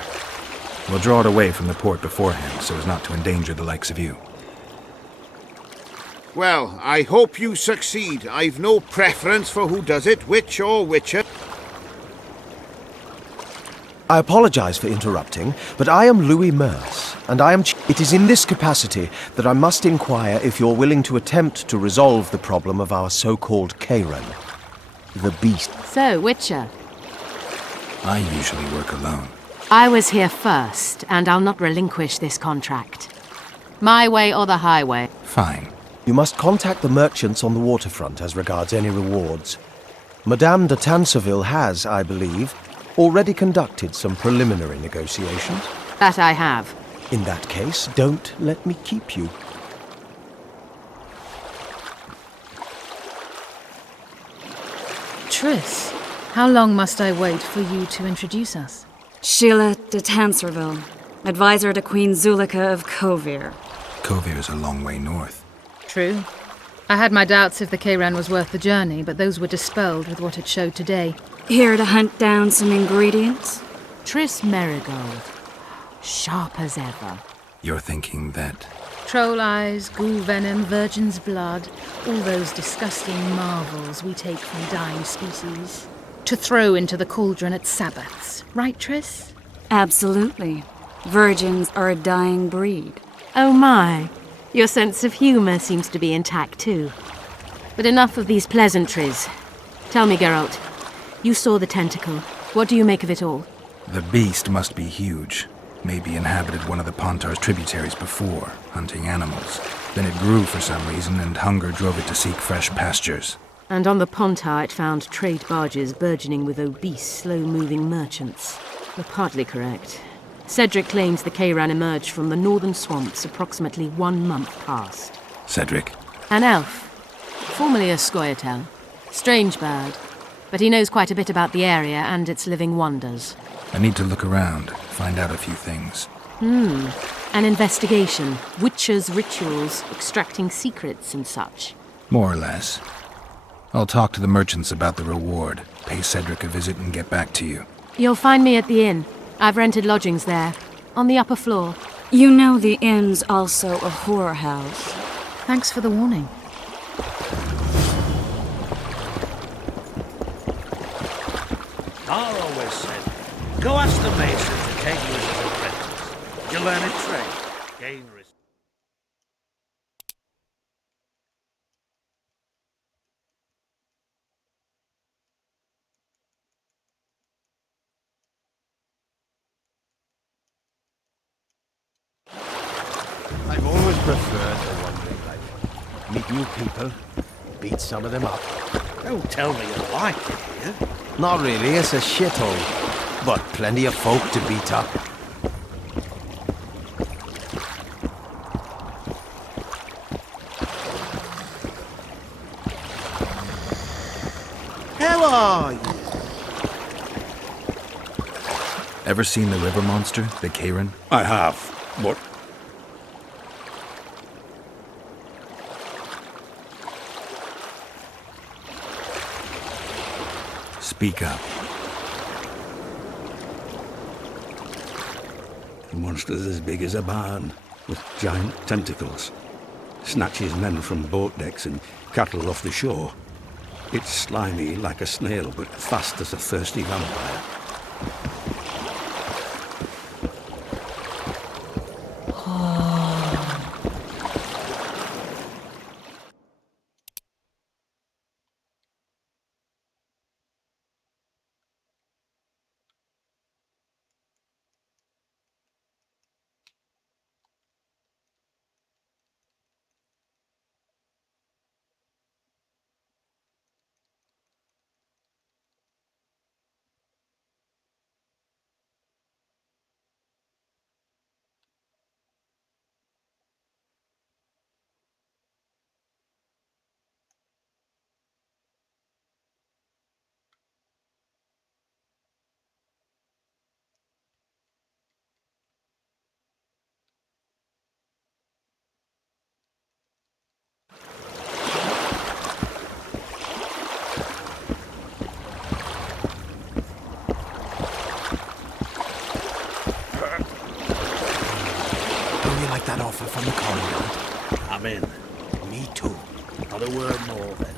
We'll draw it away from the port beforehand so as not to endanger the likes of you. Well, I hope you succeed. I've no preference for who does it, witch or witcher. I apologize for interrupting, but I am Louis Merce, and it is in this capacity that I must inquire if you're willing to attempt to resolve the problem of our so-called Kairan, the beast. So, Witcher, I usually work alone. I was here first, and I'll not relinquish this contract. My way or the highway. Fine. You must contact the merchants on the waterfront as regards any rewards. Madame de Tanseville has, I believe, already conducted some preliminary negotiations. That I have. In that case, don't let me keep you. Triss, how long must I wait for you to introduce us? Sheila de Tanserville, advisor to Queen Zulika of Kovir. Kovir's a long way north. True. I had my doubts if the Kairan was worth the journey, but those were dispelled with what it showed today. Here to hunt down some ingredients? Triss Merigold. Sharp as ever. You're thinking that... Troll eyes, ghoul venom, virgin's blood, all those disgusting marvels we take from dying species. To throw into the cauldron at Sabbaths. Right, Triss? Absolutely. Virgins are a dying breed. Oh my. Your sense of humor seems to be intact too. But enough of these pleasantries. Tell me, Geralt. You saw the tentacle. What do you make of it all? The beast must be huge. Maybe inhabited one of the Pontar's tributaries before, hunting animals. Then it grew for some reason, and hunger drove it to seek fresh pastures. And on the Pontar it found trade barges burgeoning with obese, slow-moving merchants. You're partly correct. Cedric claims the Kairan emerged from the northern swamps approximately 1 month past. Cedric? An elf. Formerly a Scoia'tael. Strange bird. But he knows quite a bit about the area and its living wonders. I need to look around, find out a few things. An investigation. Witchers' rituals, extracting secrets and such. More or less. I'll talk to the merchants about the reward, pay Cedric a visit and get back to you. You'll find me at the inn. I've rented lodgings there, on the upper floor. You know the inn's also a whorehouse. Thanks for the warning. I always said, go ask the mason to take you as an apprentice. You'll learn a trade, gain respect. I've always preferred the wandering life. Meet new people, beat some of them up. Don't tell me you like it here. Not really, it's a shithole. But plenty of folk to beat up. How are you? Ever seen the river monster, the Kairan? I have, but... Speak up. A monster as big as a barn, with giant tentacles. Snatches men from boat decks and cattle off the shore. It's slimy like a snail, but fast as a thirsty vampire. That offer from the Commandant. I'm in. Me too. Not a word more then.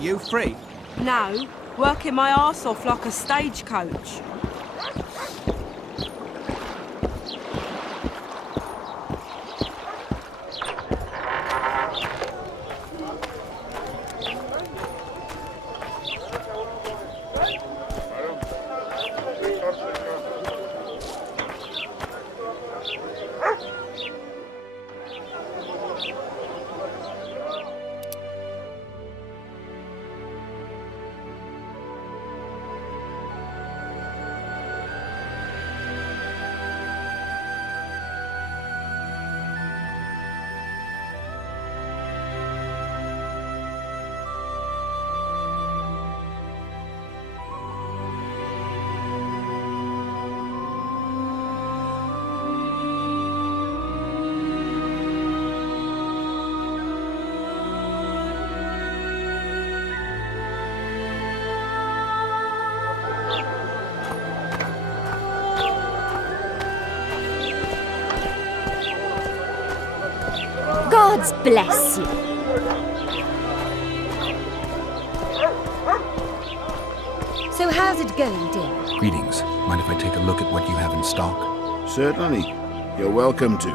You free? No, working my arse off like a stagecoach. God's bless you. So how's it going, dear? Greetings. Mind if I take a look at what you have in stock? Certainly. You're welcome to.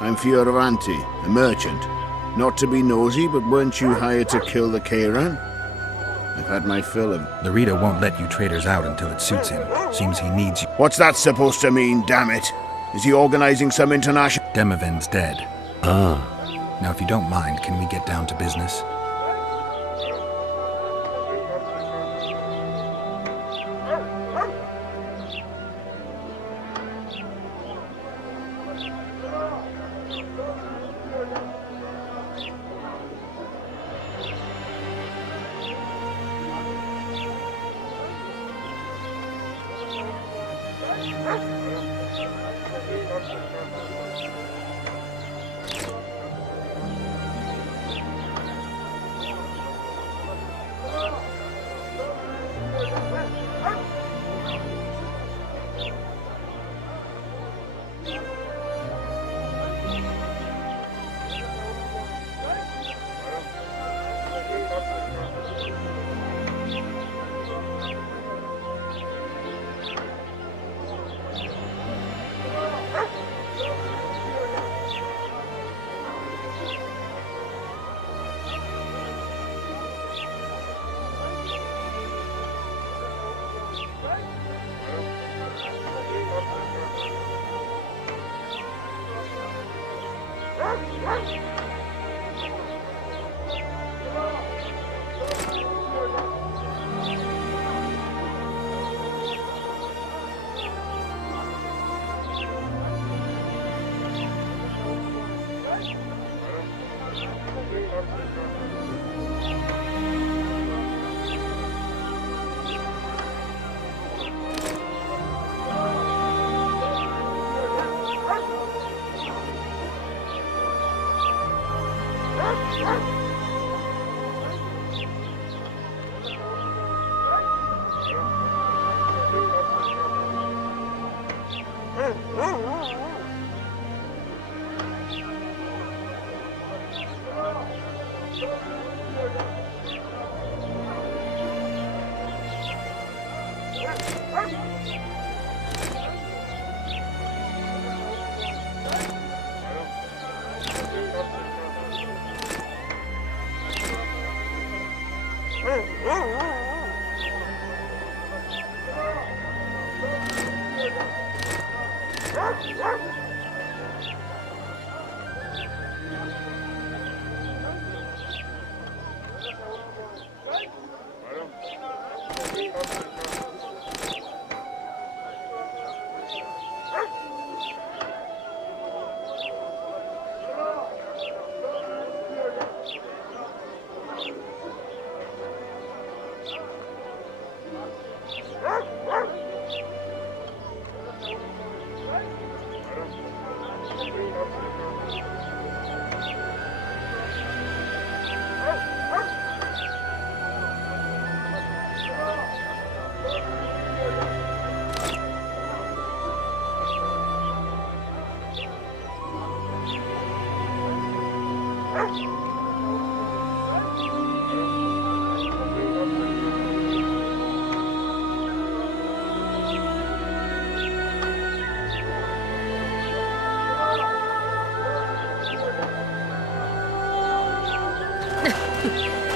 I'm Fioravanti, a merchant. Not to be nosy, but weren't you hired to kill the Kairan? I've had my fill of... The reader won't let you traders out until it suits him. Seems he needs you. What's that supposed to mean, damn it? Is he organizing some international... Demavin's dead. Ah. Now, if you don't mind, can we get down to business?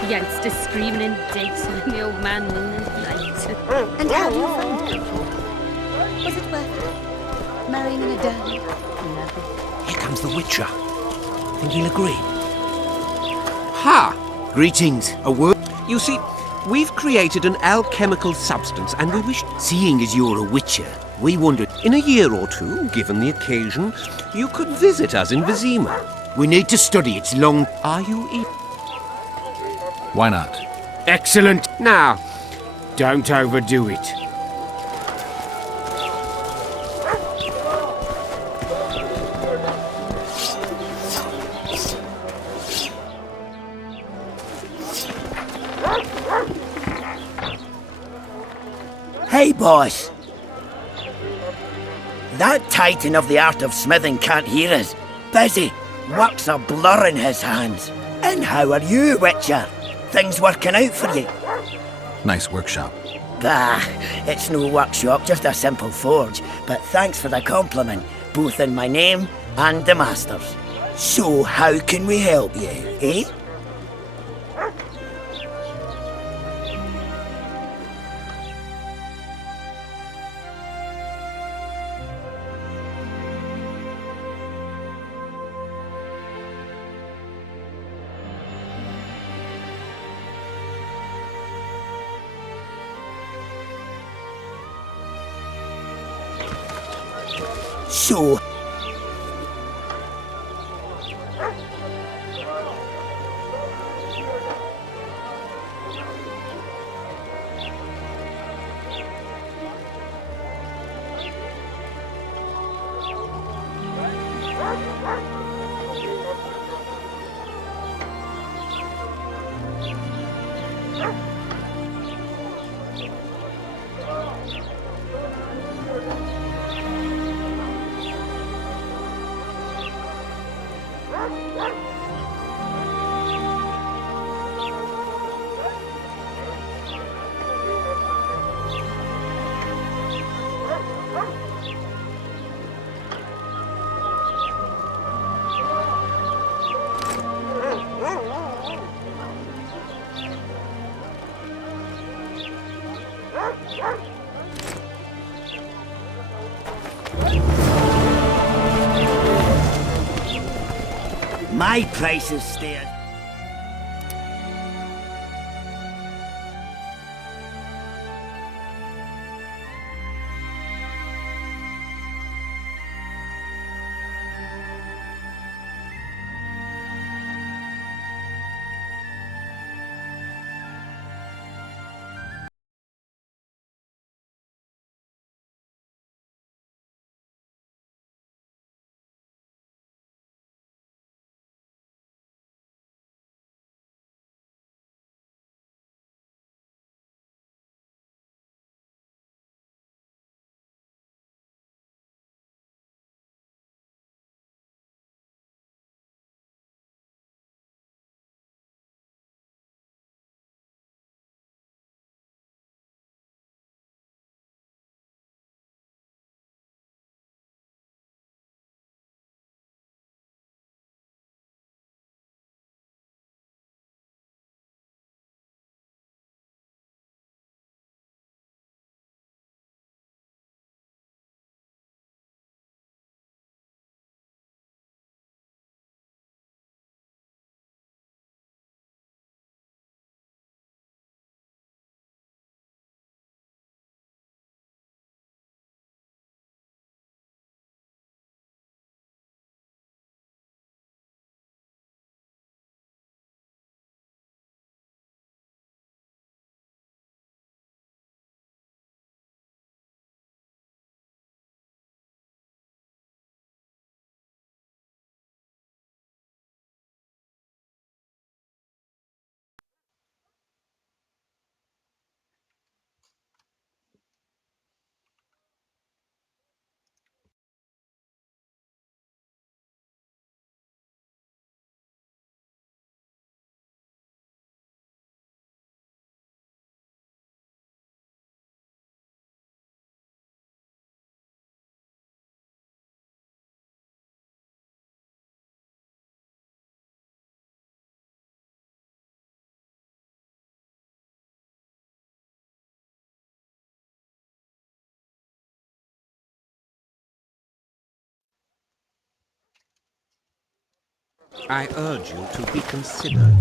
Youngsters screaming in digs and the old man mooning lights. And how do you find country? Was it worth it? Marrying in a den? No. Here comes the Witcher. Think he'll agree? Ha! Greetings. A word? You see, we've created an alchemical substance and we wish... Seeing as you're a Witcher, we wondered... In a year or two, given the occasion, you could visit us in Vizima. We need to study its long... Are you... Why not? Excellent! Now, don't overdo it. Hey, boss. That titan of the art of smithing can't hear us. Busy. Work's a blur in his hands. And how are you, Witcher? Things working out for you? Nice workshop. Bah, it's no workshop, just a simple forge. But thanks for the compliment, both in my name and the master's. So how can we help you, eh? So... My price is staying. I urge you to reconsider.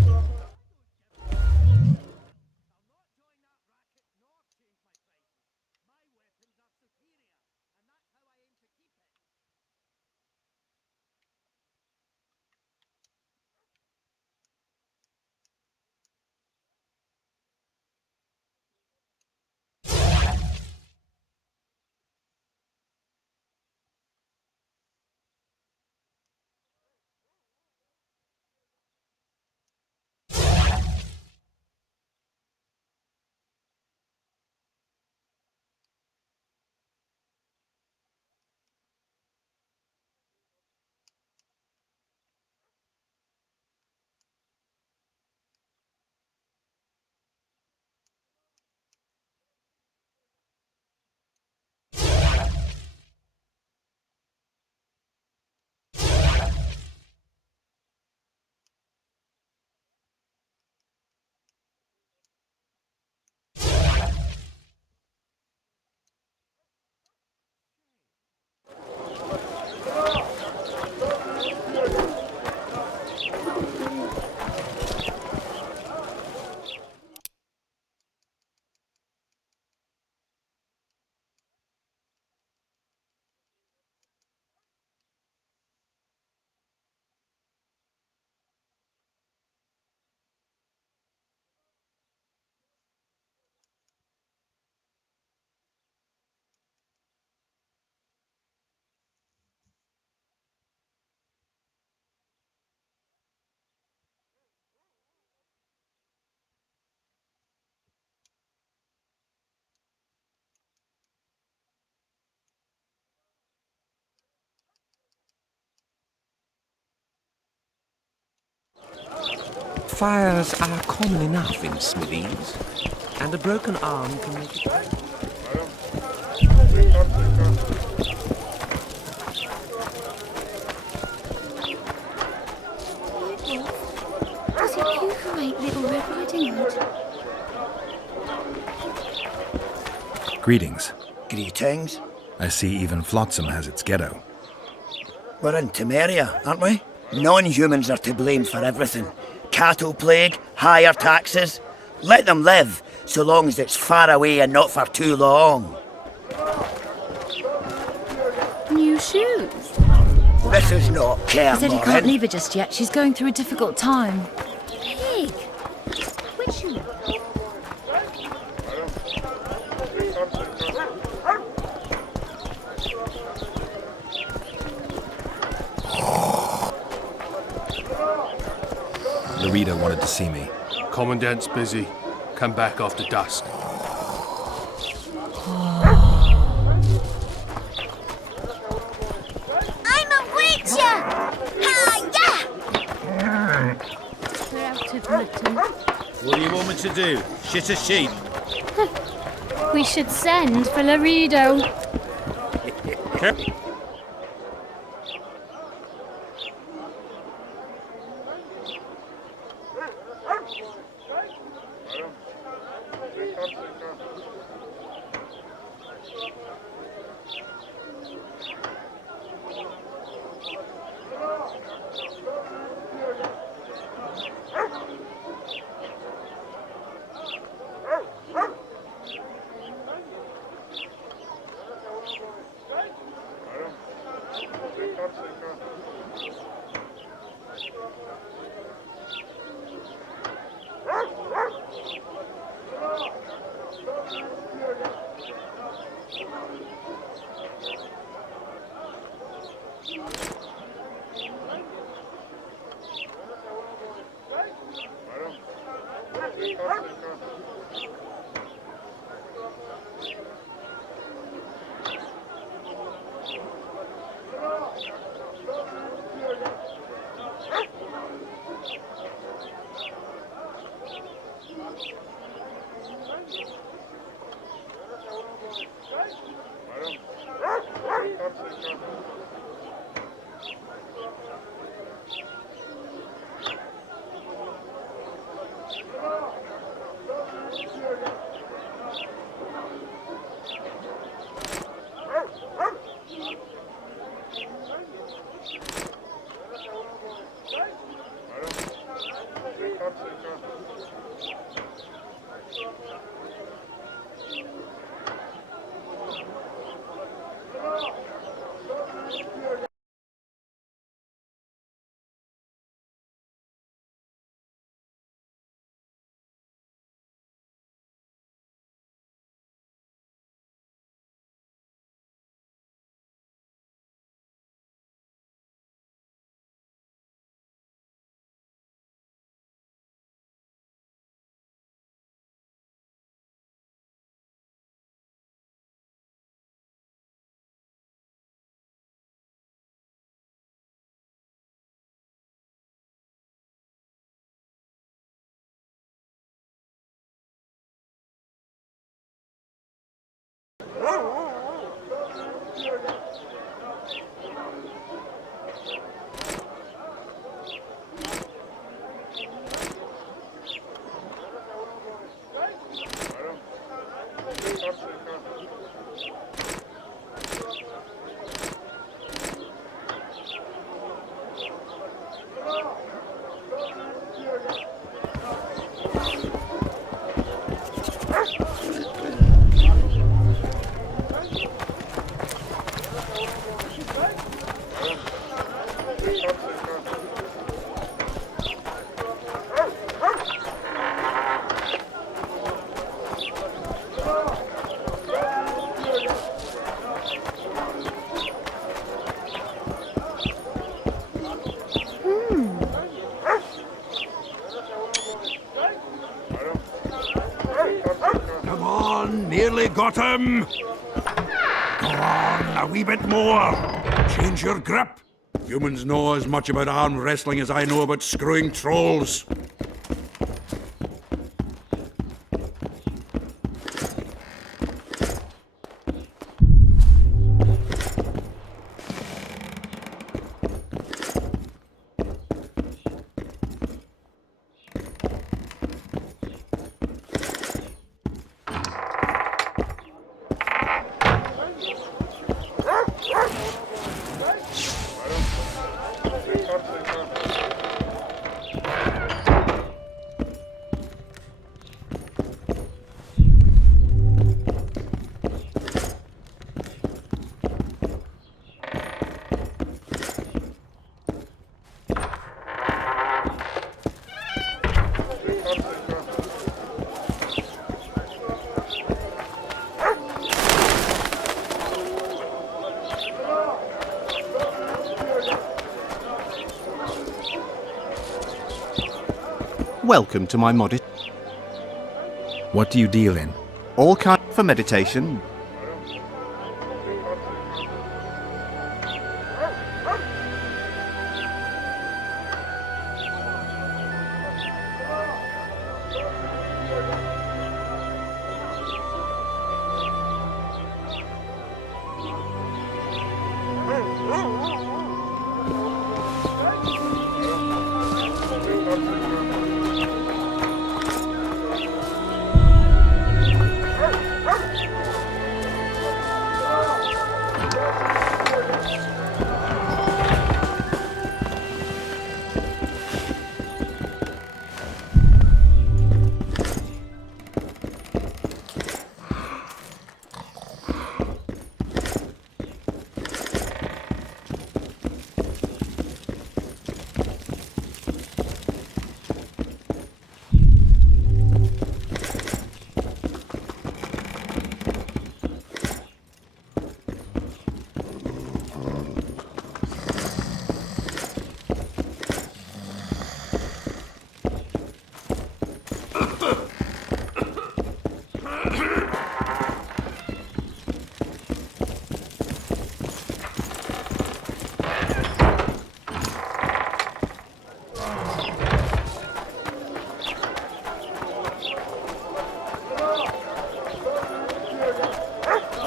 Fires are common enough in smithies, and a broken arm can make it. Does it perforate Little Red Riding Hood? Greetings. Greetings. I see even Flotsam has its ghetto. We're in Temeria, aren't we? Non-humans are to blame for everything. Cattle plague, higher taxes. Let them live, so long as it's far away and not for too long. New shoes? This is not care, He said he can't leave her just yet. She's going through a difficult time. Pig! Which shoe? Larita wanted to see me. Commandant's busy. Come back after dusk. I'm a witcher! Hi-ya! We're out of Luton. What do you want me to do? Shit a sheep? We should send for Laredo. Come on, nearly got him! Go on, a wee bit more. Change your grip. Humans know as much about arm wrestling as I know about screwing trolls. Welcome to my modest. What do you deal in? All kind for meditation.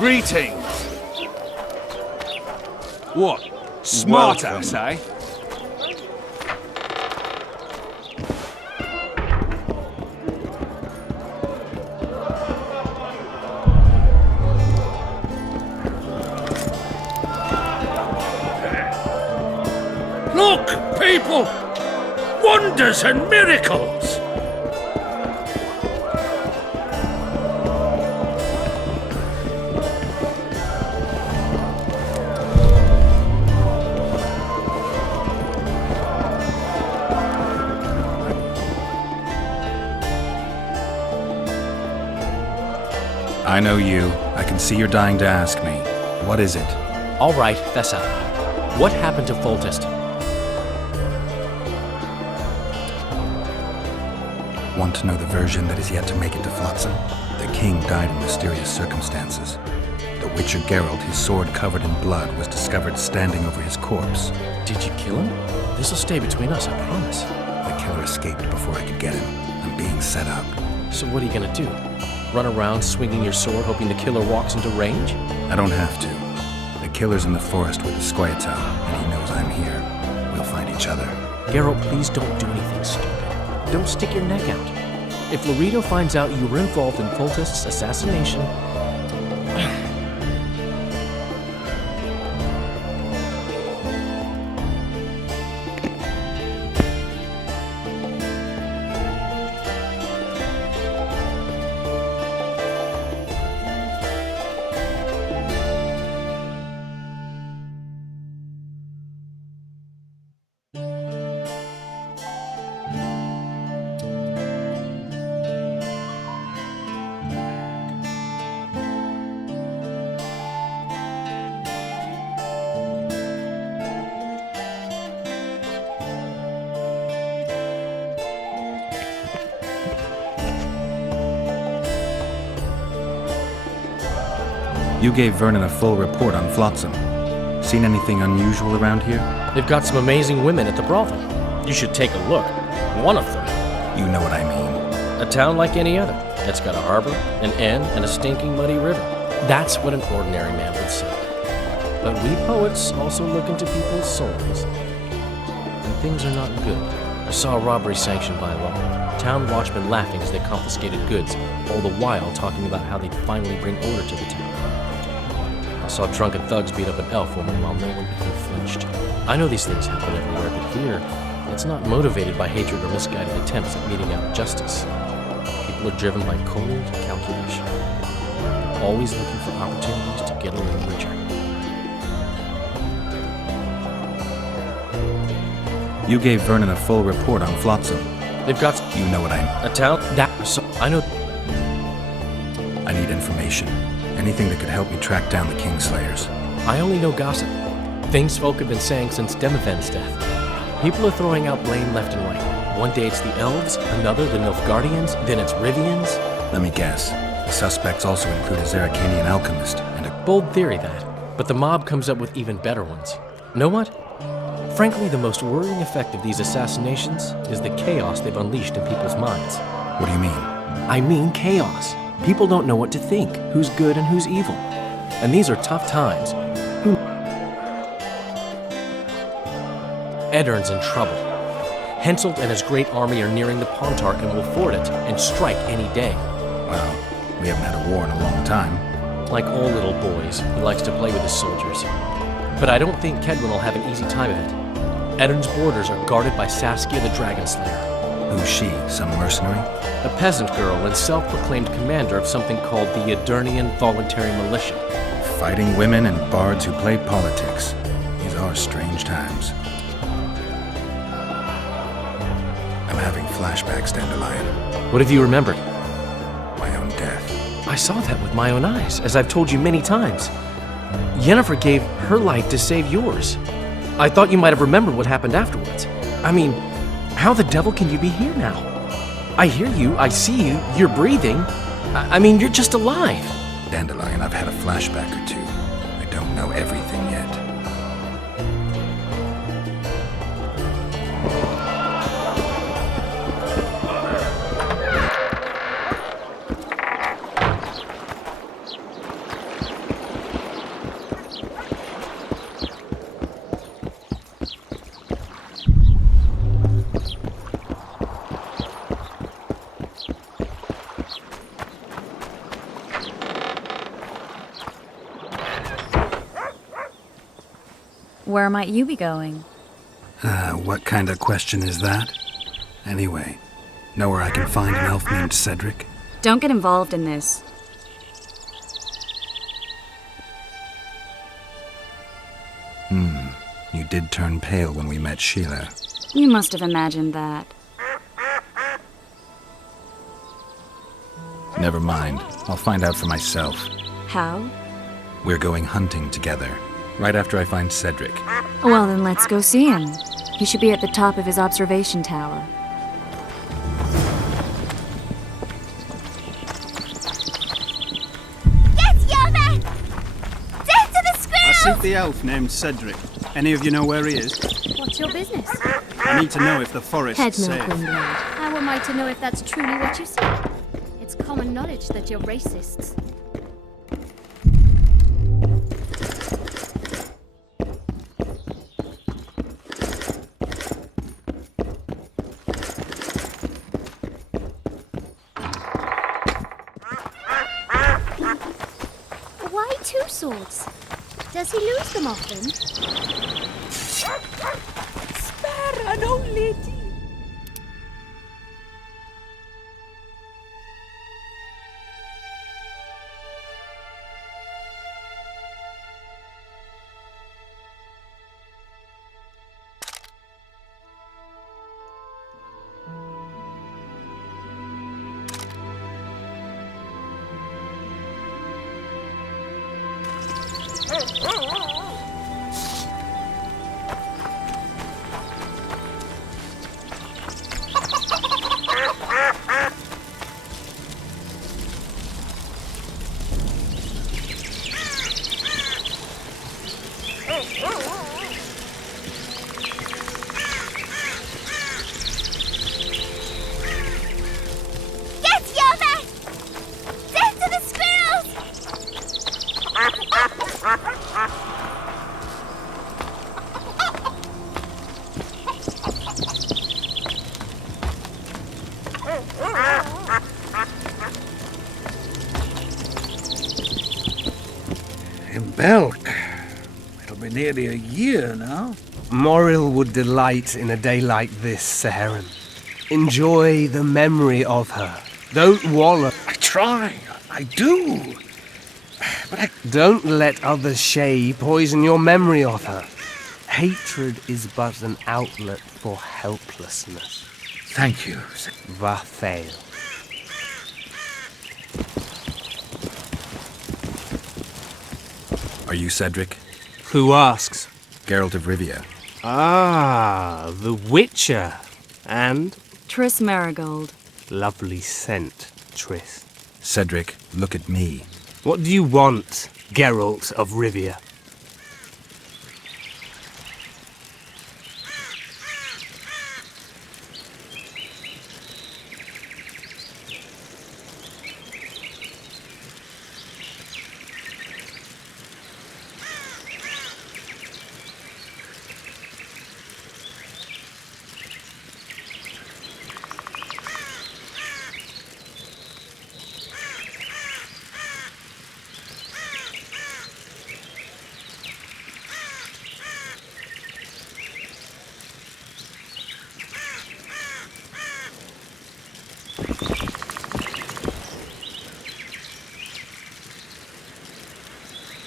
Greetings. What? Smart ass, eh? Look, people! One wonders and miracles. I know you. I can see you're dying to ask me. What is it? All right, Thessa. What happened to Foltest? Want to know the version that is yet to make it to Flotsam? The king died in mysterious circumstances. The Witcher Geralt, his sword covered in blood, was discovered standing over his corpse. Did you kill him? This'll stay between us, I promise. The killer escaped before I could get him. I'm being set up. So what are you gonna do? Run around swinging your sword hoping the killer walks into range? I don't have to. The killer's in the forest with the Squaits out, and he knows I'm here. We'll find each other. Geralt, please don't do anything stupid. Don't stick your neck out. If Loredo finds out you were involved in Foltest's assassination... You gave Vernon a full report on Flotsam. Seen anything unusual around here? They've got some amazing women at the brothel. You should take a look. One of them. You know what I mean. A town like any other. It's got a harbor, an inn, and a stinking muddy river. That's what an ordinary man would say. But we poets also look into people's souls. And things are not good. I saw a robbery sanctioned by law. Town watchmen laughing as they confiscated goods, all the while talking about how they'd finally bring order to the town. I saw drunken thugs beat up an elf woman while no one even flinched. I know these things happen everywhere, but here, it's not motivated by hatred or misguided attempts at meting out justice. People are driven by cold calculation. They're always looking for opportunities to get a little richer. You gave Vernon a full report on Flotsam. They've got... You know what I... A town? I know... I need information. Anything that could help me track down the Kingslayers. I only know gossip. Things folk have been saying since Demiven's death. People are throwing out blame left and right. One day it's the Elves, another the Nilfgaardians, then it's Rivians. Let me guess. The suspects also include a Zerrikanian alchemist and a... Bold theory, that. But the mob comes up with even better ones. Know what? Frankly, the most worrying effect of these assassinations is the chaos they've unleashed in people's minds. What do you mean? I mean chaos. People don't know what to think, who's good and who's evil. And these are tough times. Eddern's in trouble. Henselt and his great army are nearing the Pontarch and will ford it and strike any day. Wow, we haven't had a war in a long time. Like all little boys, he likes to play with his soldiers. But I don't think Kedwin will have an easy time of it. Eddern's borders are guarded by Saskia the Dragon Slayer. Who's she? Some mercenary? A peasant girl and self-proclaimed commander of something called the Edirnian Voluntary Militia. Fighting women and bards who play politics. These are strange times. I'm having flashbacks, Dandelion. What have you remembered? My own death. I saw that with my own eyes, as I've told you many times. Yennefer gave her life to save yours. I thought you might have remembered what happened afterwards. I mean, how the devil can you be here now? I hear you, I see you, you're breathing. I mean, you're just alive. Dandelion, I've had a flashback or two. I don't know everything yet. Where might you be going? What kind of question is that? Anyway, know where I can find an elf named Cedric? Don't get involved in this. You did turn pale when we met Sheila. You must have imagined that. Never mind. I'll find out for myself. How? We're going hunting together, right after I find Cedric. Well, then let's go see him. He should be at the top of his observation tower. Get Yova! Death to the I squirrels! seek the elf named Cedric. Any of you know where he is? What's your business? I need to know if the forest is safe. How am I to know if that's truly what you seek? It's common knowledge that you're racists. Why two swords? Does he lose them often? Spare an old lady. Get Yova! Death to the squirrels! In Belk. It'll be nearly a year now. Moril would delight in a day like this, Saharan. Enjoy the memory of her. Don't wallow. I try. I do. But I... Don't let others' shade poison your memory of her. Hatred is but an outlet for helplessness. Thank you. Vafail. Are you Cedric? Who asks? Geralt of Rivia. Ah, the Witcher. And? Triss Marigold. Lovely scent, Triss. Cedric, look at me. What do you want, Geralt of Rivia?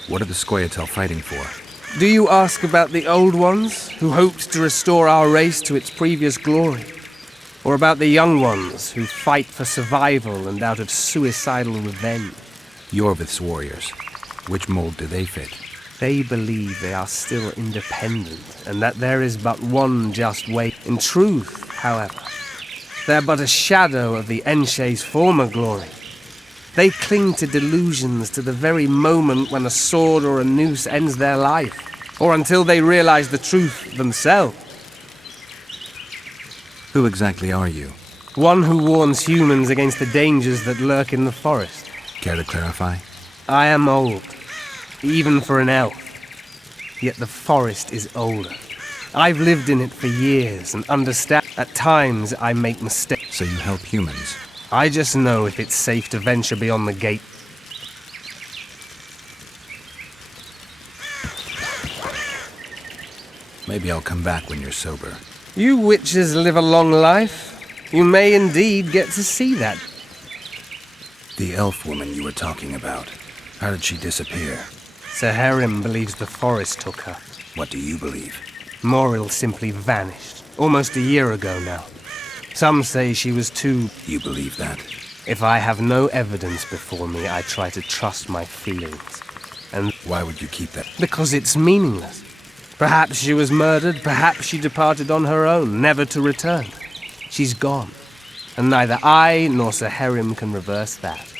What are the Scoia'tael fighting for? Do you ask about the old ones, who hoped to restore our race to its previous glory? Or about the young ones, who fight for survival and out of suicidal revenge? Yorvith's warriors. Which mold do they fit? They believe they are still independent, and that there is but one just way. In truth, however, they're but a shadow of the Enshe's former glory. They cling to delusions to the very moment when a sword or a noose ends their life, or until they realize the truth themselves. Who exactly are you? One who warns humans against the dangers that lurk in the forest. Care to clarify? I am old, even for an elf. Yet the forest is older. I've lived in it for years and understand. At times I make mistakes. So you help humans? I just know if it's safe to venture beyond the gate. Maybe I'll come back when you're sober. You witches live a long life. You may indeed get to see that. The elf woman you were talking about. How did she disappear? Sir Harim believes the forest took her. What do you believe? Moril simply vanished, almost a year ago now. Some say she was too... You believe that? If I have no evidence before me, I try to trust my feelings. And why would you keep that? Because it's meaningless. Perhaps she was murdered, perhaps she departed on her own, never to return. She's gone, and neither I nor Sir Harim can reverse that.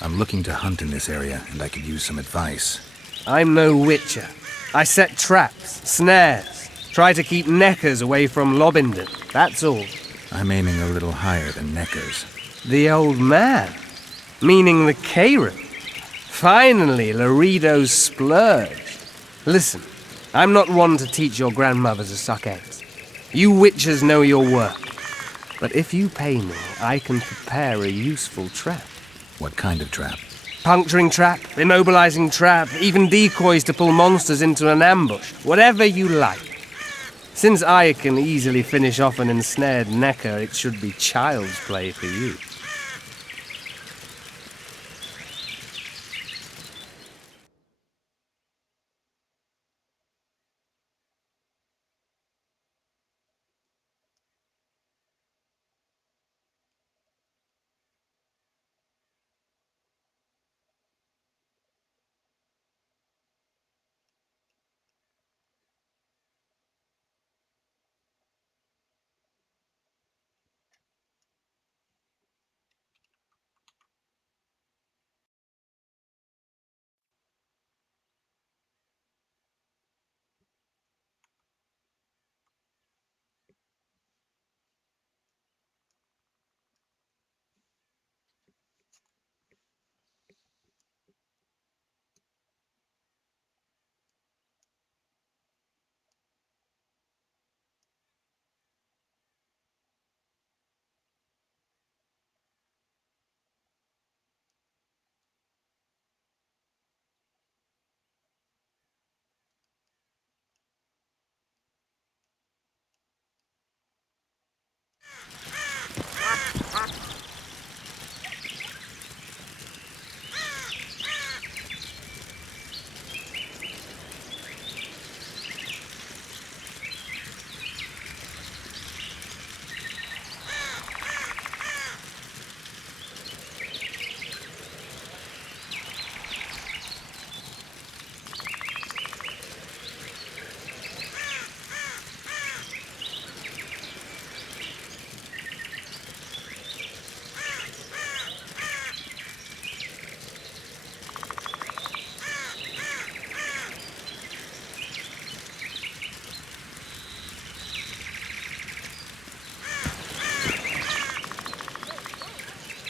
I'm looking to hunt in this area, and I could use some advice. I'm no witcher. I set traps, snares, try to keep neckers away from Lobinden, that's all. I'm aiming a little higher than neckers. The old man? Meaning the Karen? Finally, Laredo's splurged. Listen, I'm not one to teach your grandmother to suck eggs. You witchers know your work. But if you pay me, I can prepare a useful trap. What kind of trap? Puncturing trap, immobilizing trap, even decoys to pull monsters into an ambush. Whatever you like. Since I can easily finish off an ensnared necker, it should be child's play for you.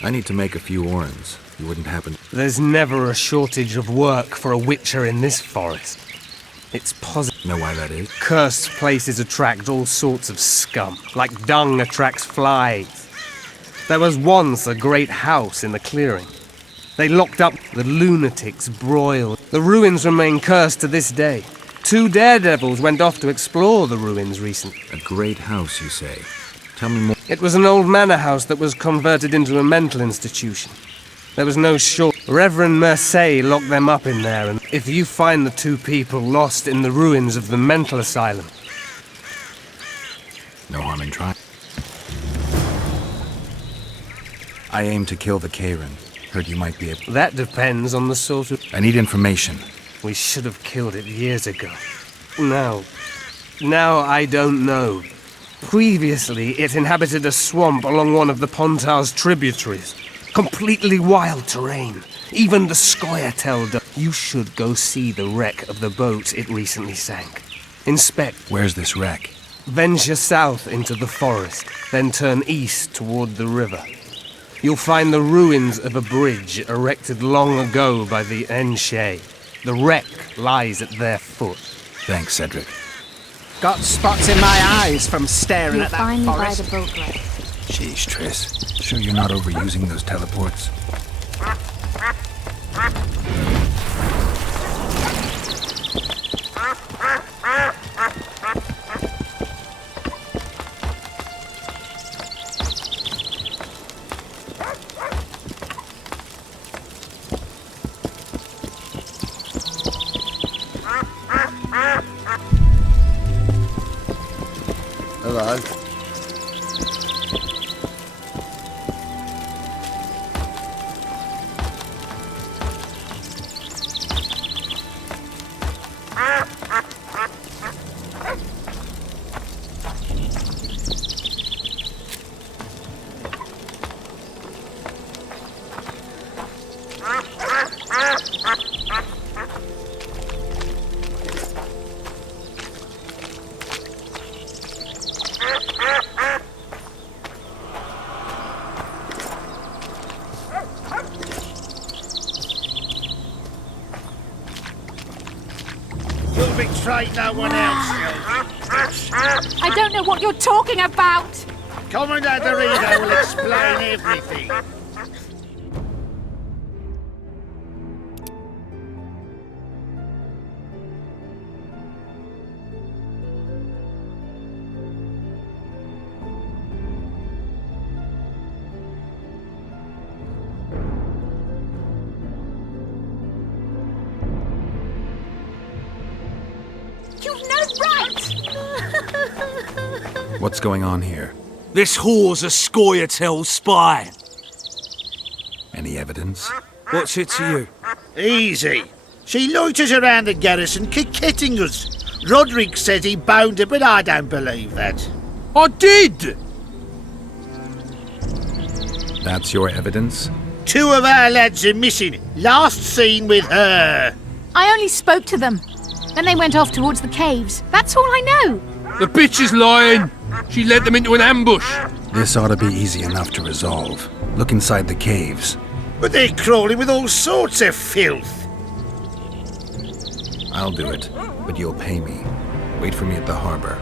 I need to make a few orens. You wouldn't happen... There's never a shortage of work for a witcher in this forest. It's positive. Know why that is? Cursed places attract all sorts of scum, like dung attracts flies. There was once a great house in the clearing. They locked up the lunatics broiled. The ruins remain cursed to this day. 2 daredevils went off to explore the ruins recently. A great house, you say? Tell me more. It was an old manor house that was converted into a mental institution. There was no short. Reverend Mercier locked them up in there, and if you find the 2 people lost in the ruins of the mental asylum... No harm in trying. I aim to kill the Karen. Heard you might be able... That depends on the sort of... I need information. We should have killed it years ago. Now I don't know. Previously, it inhabited a swamp along one of the Pontar's tributaries. Completely wild terrain. Even the Scoia'tael. You should go see the wreck of the boat it recently sank. Inspect. Where's this wreck? Venture south into the forest, then turn east toward the river. You'll find the ruins of a bridge erected long ago by the Enshe. The wreck lies at their foot. Thanks, Cedric. Got spots in my eyes from staring at that find me by forest. the boat wreck. Jeez, Triss. Sure you're not overusing those teleports? afraid no one else is. I don't know what you're talking about! Commandant Dorito will explain everything. You've no right! What's going on here? This whore's a Scoia'tael spy. Any evidence? What's it to you? Easy. She loiters around the garrison, kick-hitting us. Roderick said he boned her, but I don't believe that. I did! That's your evidence? 2 of our lads are missing. Last seen with her. I only spoke to them. Then they went off towards the caves. That's all I know. The bitch is lying! She led them into an ambush! This ought to be easy enough to resolve. Look inside the caves. But they're crawling with all sorts of filth. I'll do it, but you'll pay me. Wait for me at the harbor.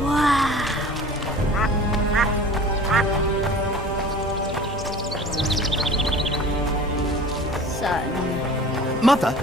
Wow. Son. Mother,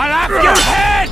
I'll have your head!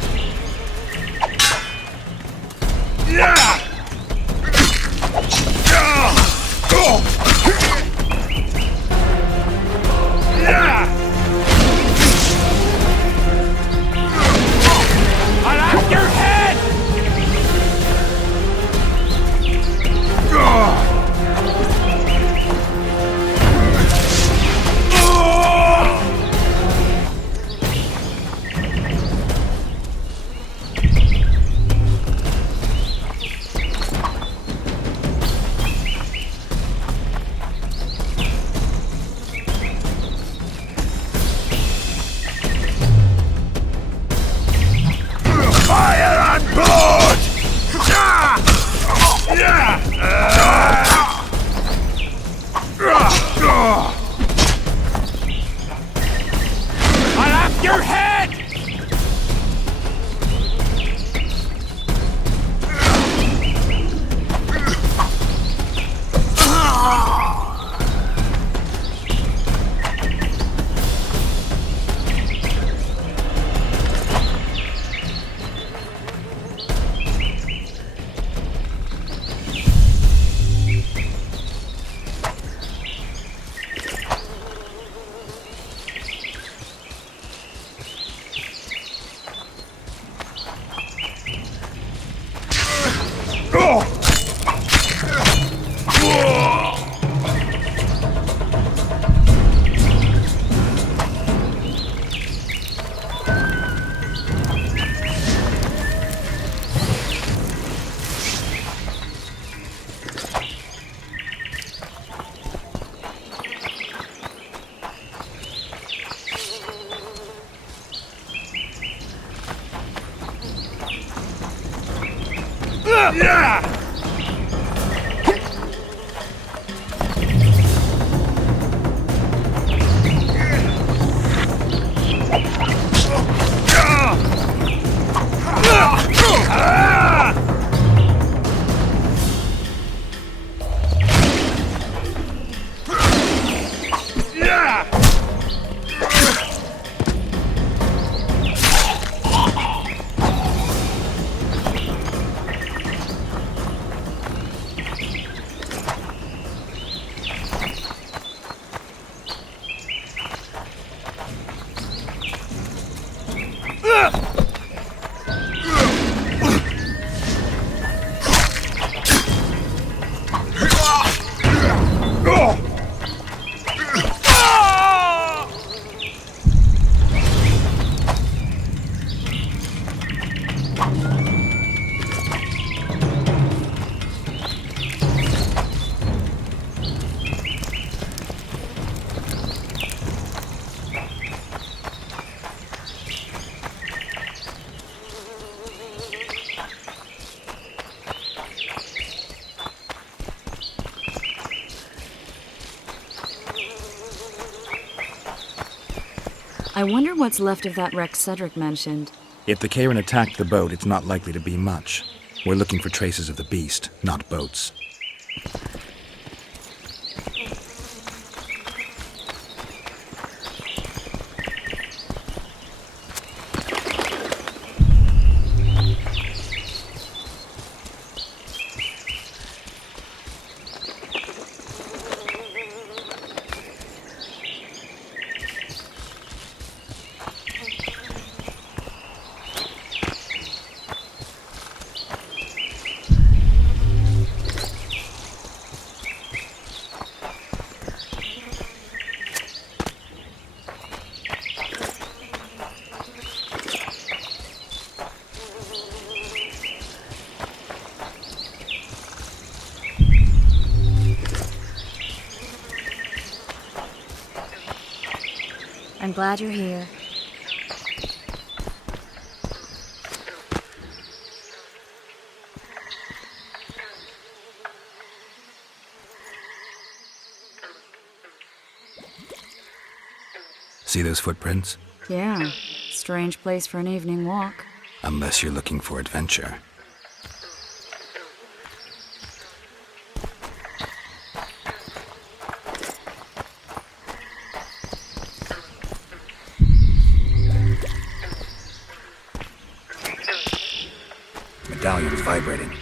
I wonder what's left of that wreck Cedric mentioned. If the Karen attacked the boat, it's not likely to be much. We're looking for traces of the beast, not boats. I'm glad you're here. See those footprints? Yeah, strange place for an evening walk. Unless you're looking for adventure. Medallion's vibrating.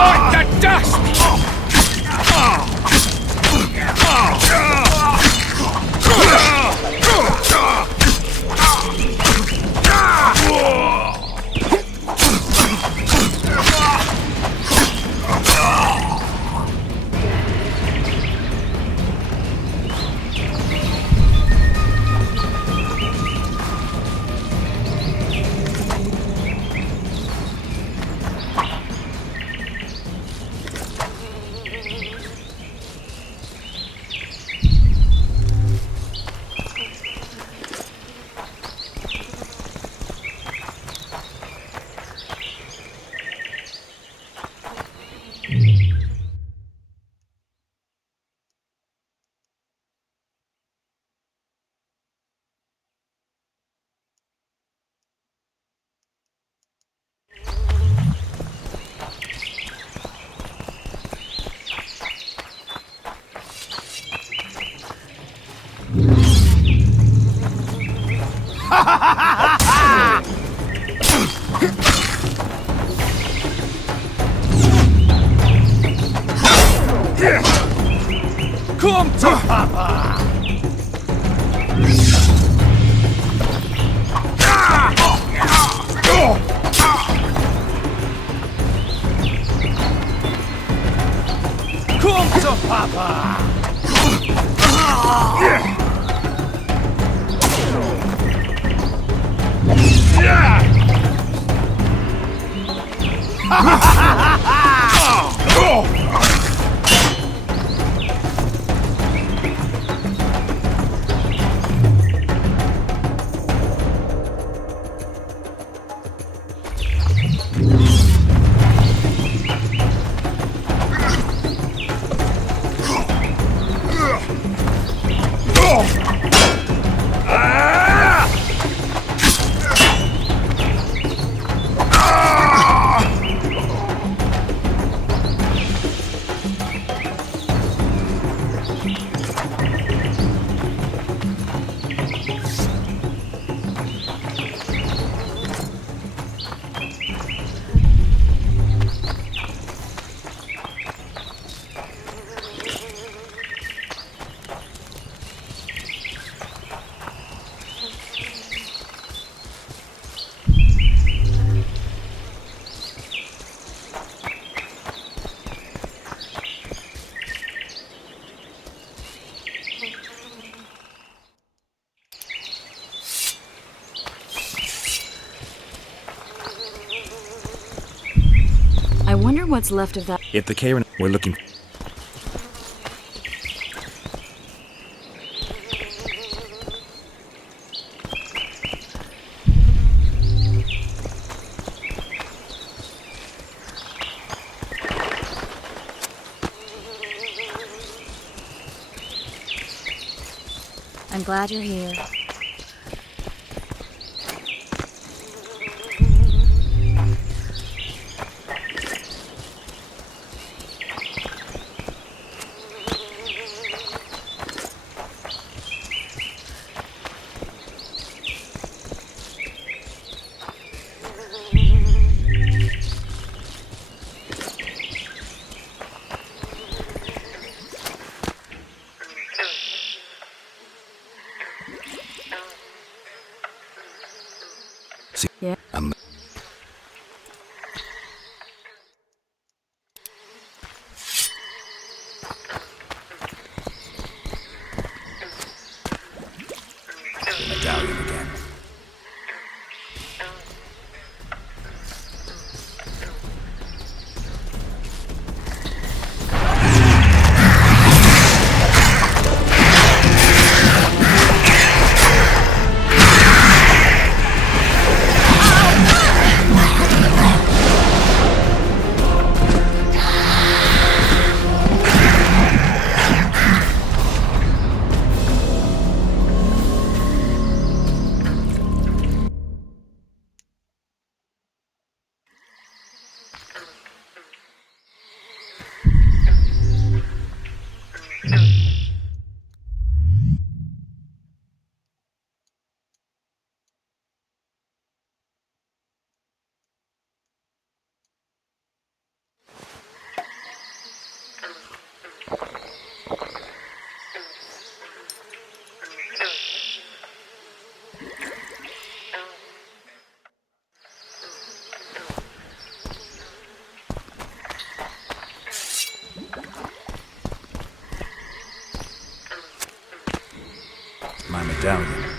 Bite the dust! Come to Papa! Come to Papa! I wonder what's left of that. If the Karen we're looking. I'm glad you're here. medallion.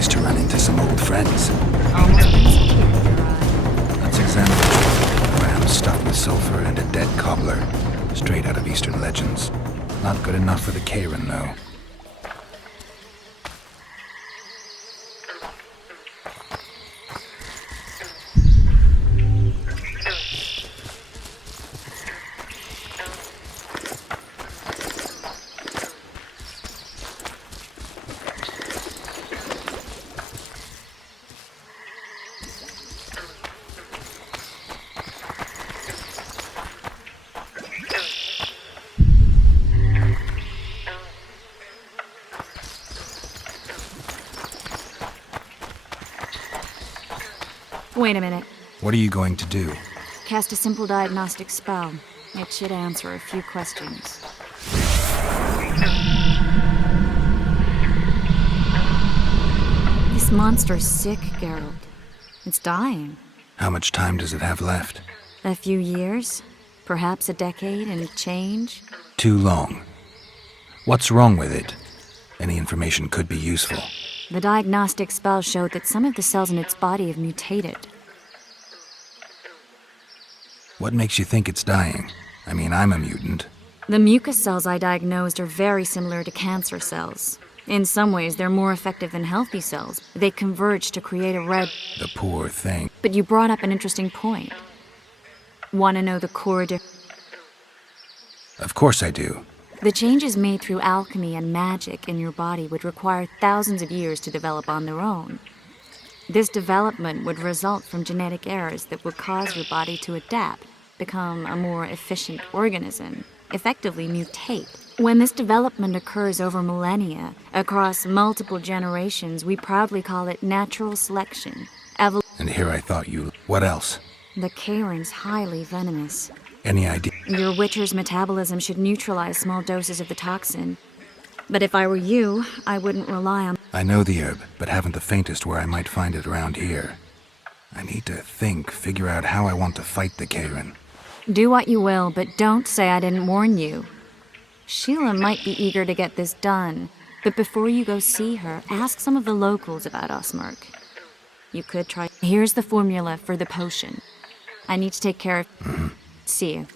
Nice to run into some old friends. Let's examine it. A ram stuffed with sulfur and a dead cobbler. Straight out of Eastern legends. Not good enough for the Karen, though. Wait a minute. What are you going to do? Cast a simple diagnostic spell. It should answer a few questions. This monster's sick, Geralt. It's dying. How much time does it have left? A few years? Perhaps a decade and change? Too long. What's wrong with it? Any information could be useful. The diagnostic spell showed that some of the cells in its body have mutated. What makes you think it's dying? I mean, I'm a mutant. The mucus cells I diagnosed are very similar to cancer cells. In some ways, they're more effective than healthy cells. They converge to create a red... The poor thing. But you brought up an interesting point. Want to know the core Of course I do. The changes made through alchemy and magic in your body would require thousands of years to develop on their own. This development would result from genetic errors that would cause your body to adapt, become a more efficient organism, effectively mutate. When this development occurs over millennia, across multiple generations, we proudly call it natural selection. And here I thought you... What else? The Karen's highly venomous. Any idea? Your Witcher's metabolism should neutralize small doses of the toxin. But if I were you, I wouldn't rely on... I know the herb, but haven't the faintest where I might find it around here. I need to think, figure out how I want to fight the Karen. Do what you will, but don't say I didn't warn you. Sheila might be eager to get this done, but before you go see her, ask some of the locals about Osmerk. You could try... Here's the formula for the potion. I need to take care of... See you.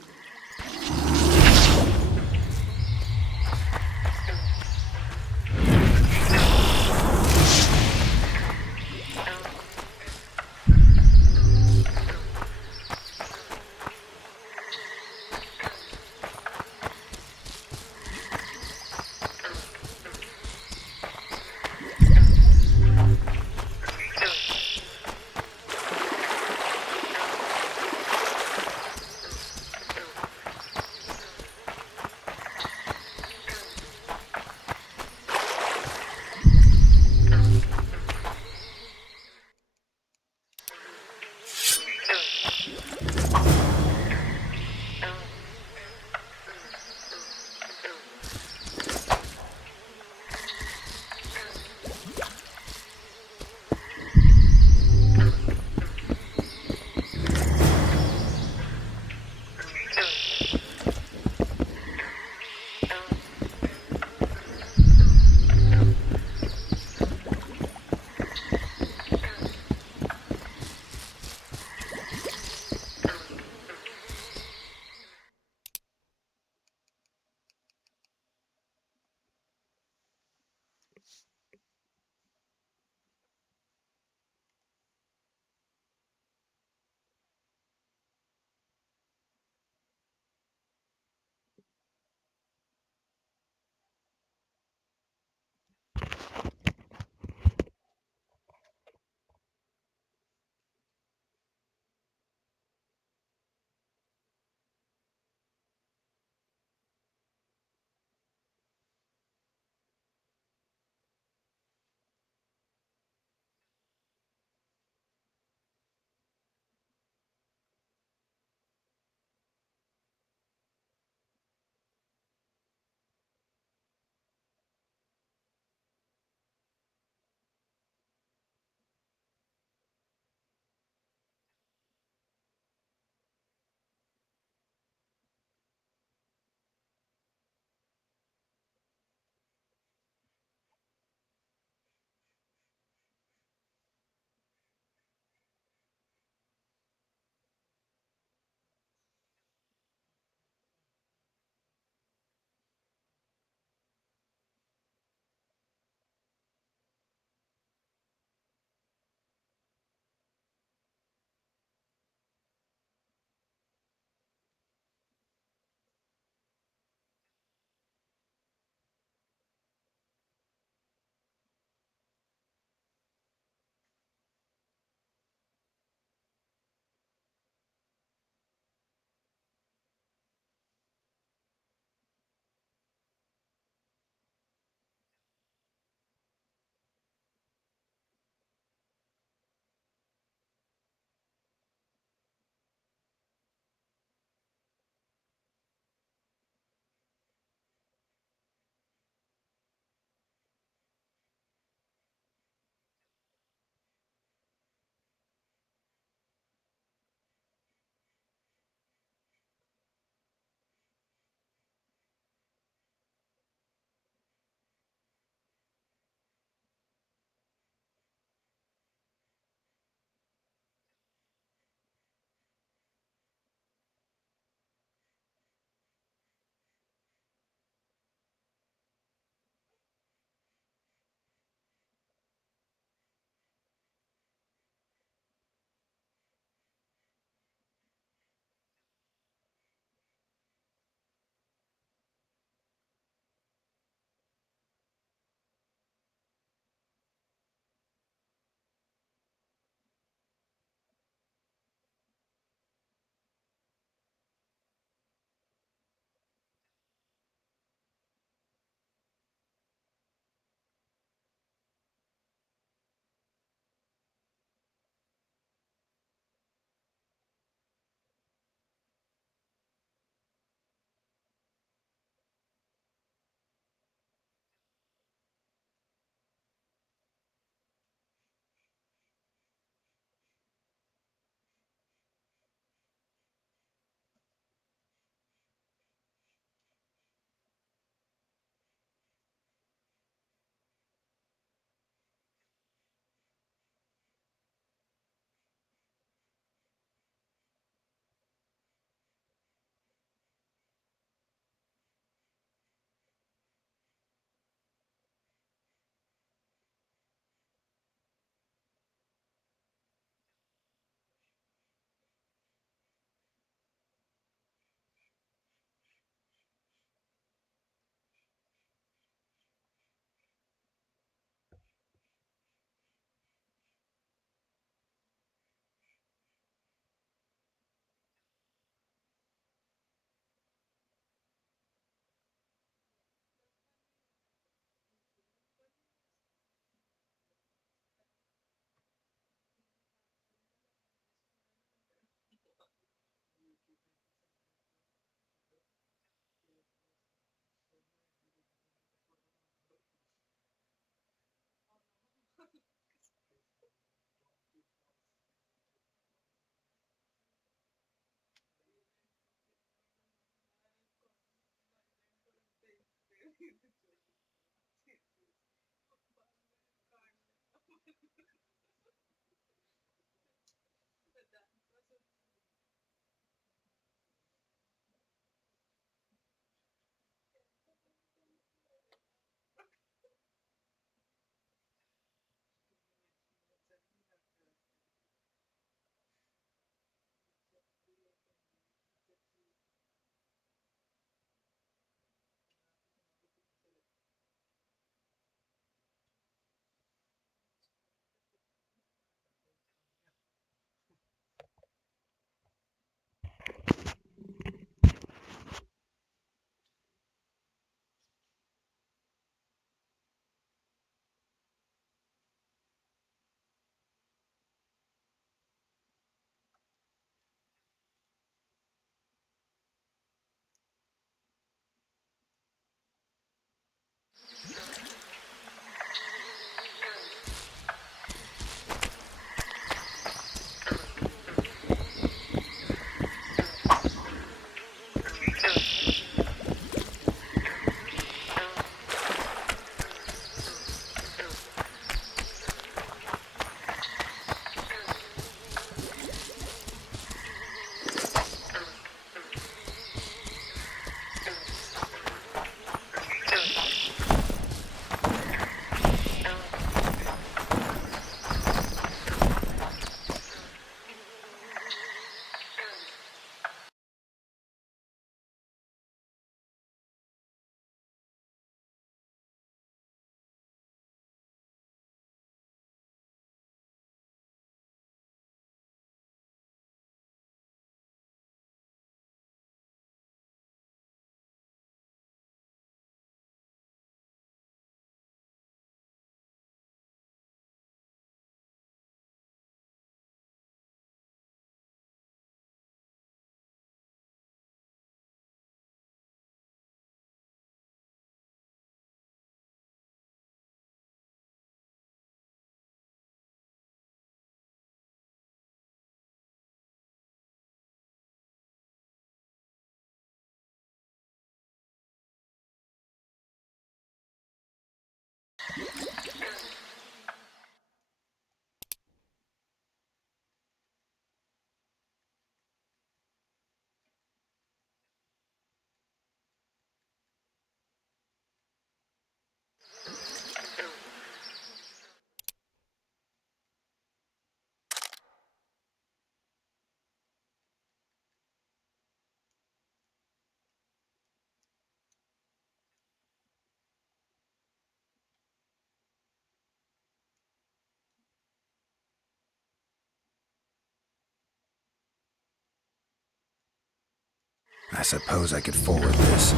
I suppose I could forward this,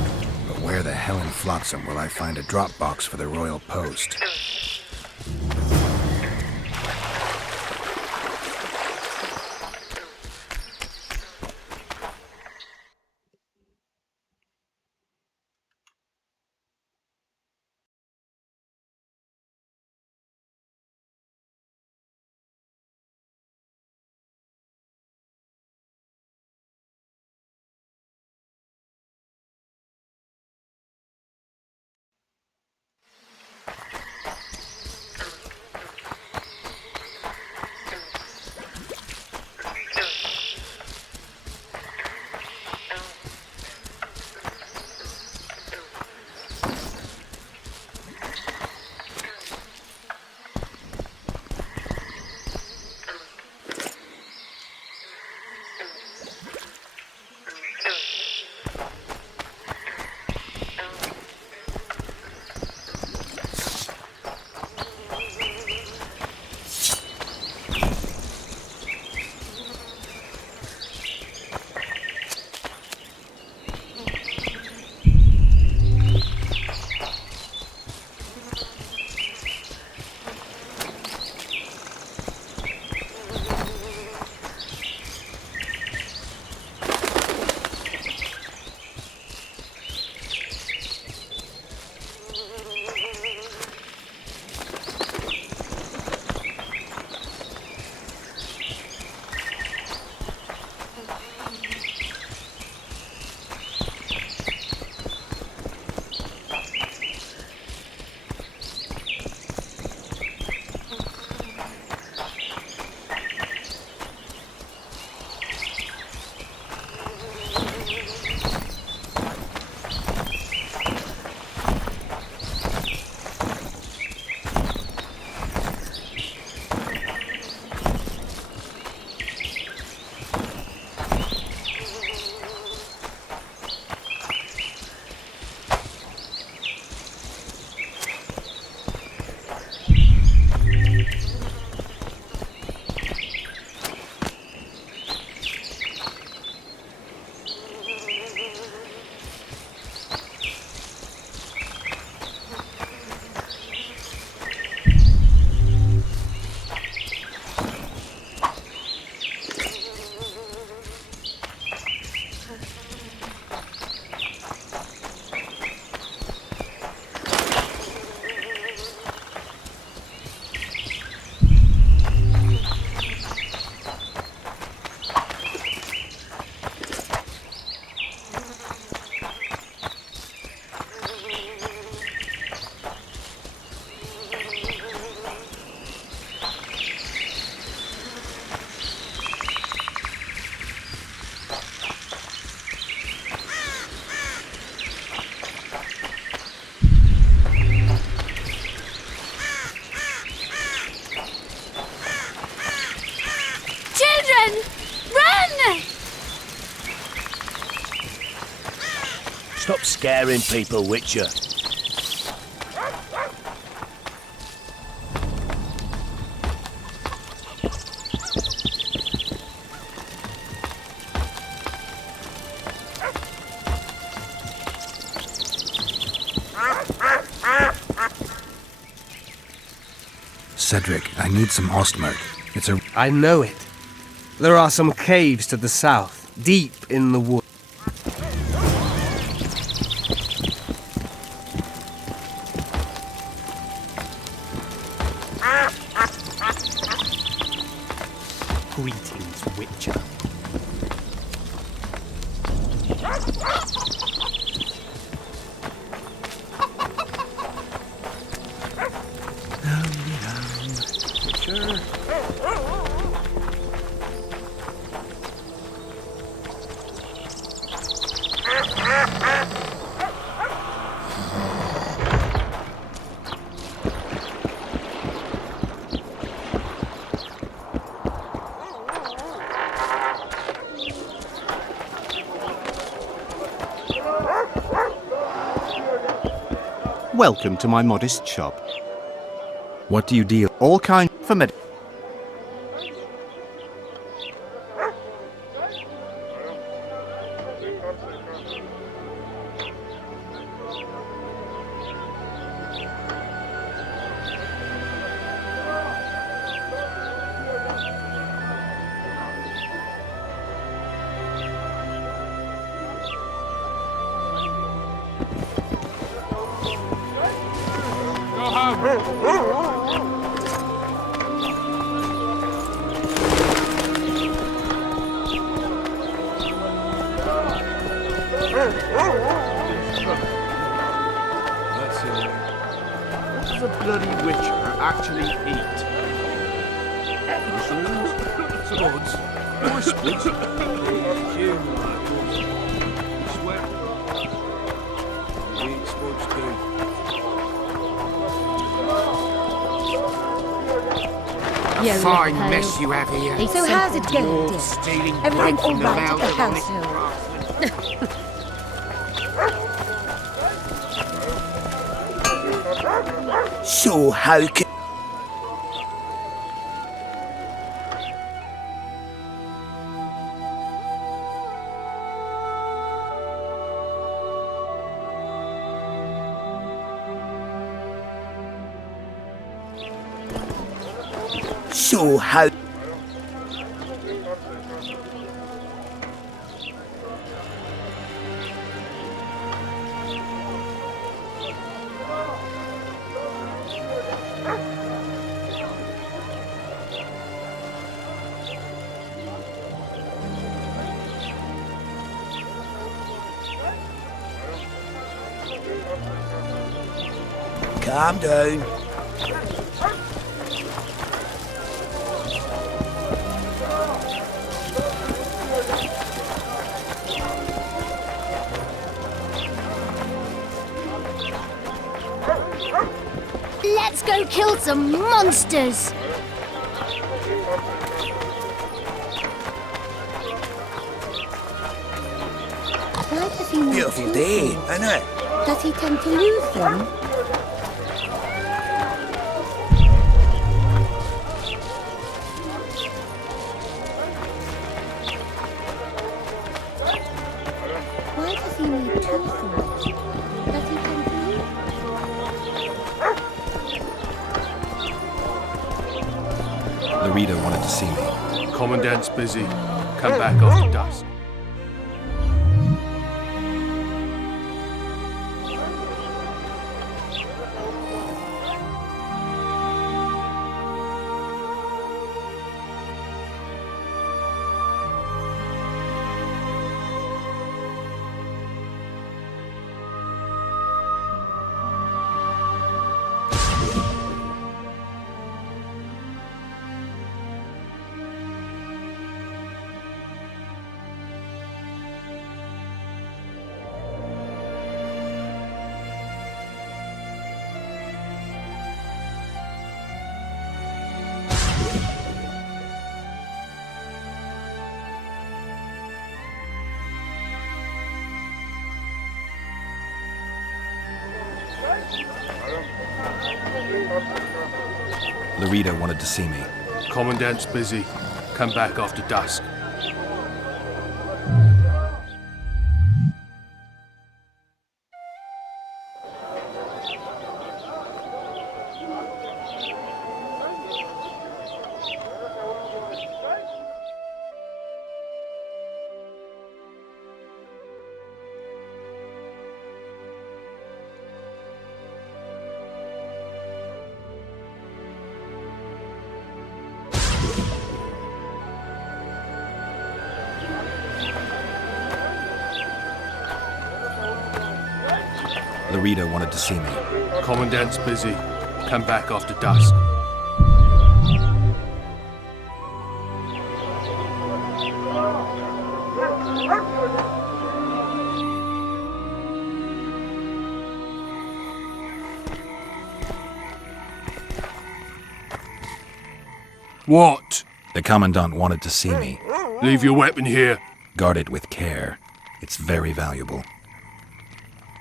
but where the hell in Flotsam will I find a drop box for the Royal Post? Stop scaring people, Witcher. Cedric, I need some Ostmerk. It's a... I know it. There are some caves to the south, deep in the wood. Greetings, Witcher. Welcome to my modest shop. What do you deal? All kinds for med... What does a bloody Witcher actually eat? Mushrooms? Spuds? Why spuds? Sweat? We eat spuds too. Yeah, Fine yeah, mess you have here. So how's it going, Dwarves dear? stealing Everything bread all from the right at the Malden on it. household? So how can... So how... Calm down. Let's go kill some monsters! Why does he need Beautiful two day, swords? isn't it? Does he tend to lose them? Why does he need two swords? Does he tend to lose them? The reader wanted to see me. Commandant's busy. Come back after dusk. Laredo wanted to see me. Commandant's busy. Come back after dusk. Laredo wanted to see me. Commandant's busy. Come back after dusk. What? The Commandant wanted to see me. Leave your weapon here. Guard it with care. It's very valuable.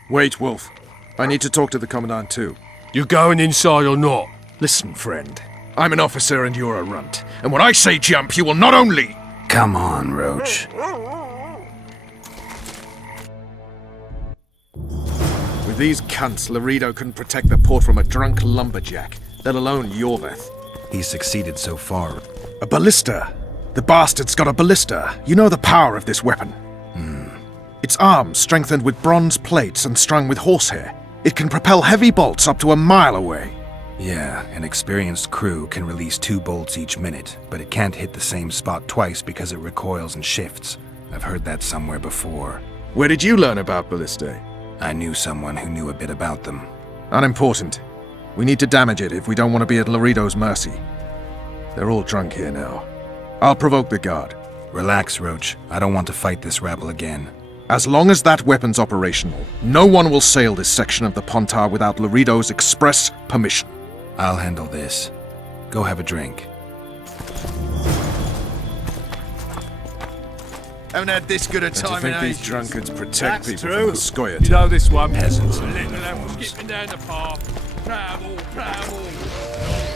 Wait, Wolf. I need to talk to the Commandant too. You going inside or not? Listen, friend. I'm an officer and you're a runt. And when I say jump, you will not only... Come on, Roach. With these cunts, Laredo couldn't protect the port from a drunk lumberjack, let alone Yorveth. He's succeeded so far. A ballista. The bastard's got a ballista. You know the power of this weapon. Its arms strengthened with bronze plates and strung with horsehair. It can propel heavy bolts up to a mile away. Yeah, an experienced crew can release 2 bolts each minute, but it can't hit the same spot twice because it recoils and shifts. I've heard that somewhere before. Where did you learn about ballistae? I knew someone who knew a bit about them. Unimportant. We need to damage it if we don't want to be at Laredo's mercy. They're all drunk here now. I'll provoke the guard. Relax, Roach. I don't want to fight this rabble again. As long as that weapon's operational, no one will sail this section of the Pontar without Laredo's express permission. I'll handle this. Go have a drink. Haven't had this good a time in think these ages. drunkards protect That's people true. from the scoyot? You know this one. Peasants. Little apple skipping down the path. Travel, travel.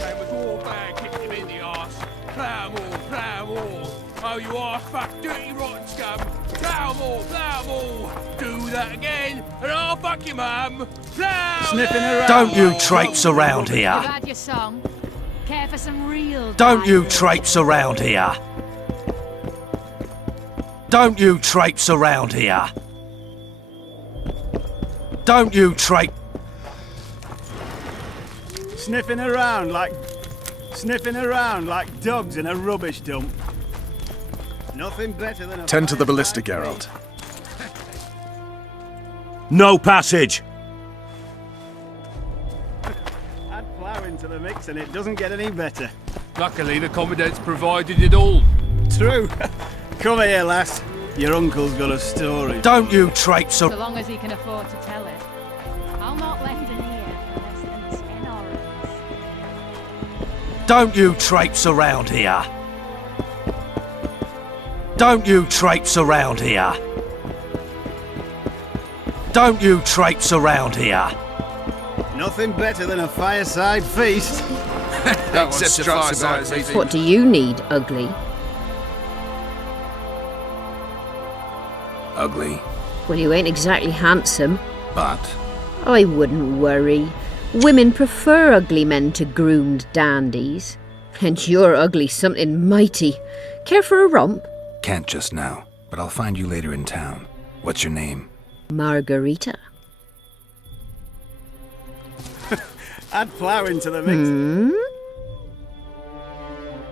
Came with war bag, kicked him in the arse. Travel, travel. Oh, you arse fuck, dirty rotten scum. Travel. Do that again, and I'll fuck your mum. Sniffing around. Don't you traipse around You've here. had your song. Care for some real Don't you dialogue? traipse around here. Don't you traipse around here. Don't you traipse... Sniffing around like dogs in a rubbish dump. Nothing better than a Tend to the ballista, Geralt. No passage! Add plough into the mix and it doesn't get any better. Luckily, the Commandant's provided it all. True. Come here, lass. Your uncle's got a story. Don't you traipse... So long as he can afford to tell it. I'll not left in here for less than 10 oranges. Don't you traipse around here. Don't you traipse around here. Don't you traipse around here. Nothing better than a fireside feast. Except a fireside feast. What do you need, ugly? Ugly, Well, you ain't exactly handsome. but I wouldn't worry. Women prefer ugly men to groomed dandies. And you're ugly something mighty. Care for a romp? can't just now. But I'll find you later in town. What's your name? Margarita. Add plough into the mix.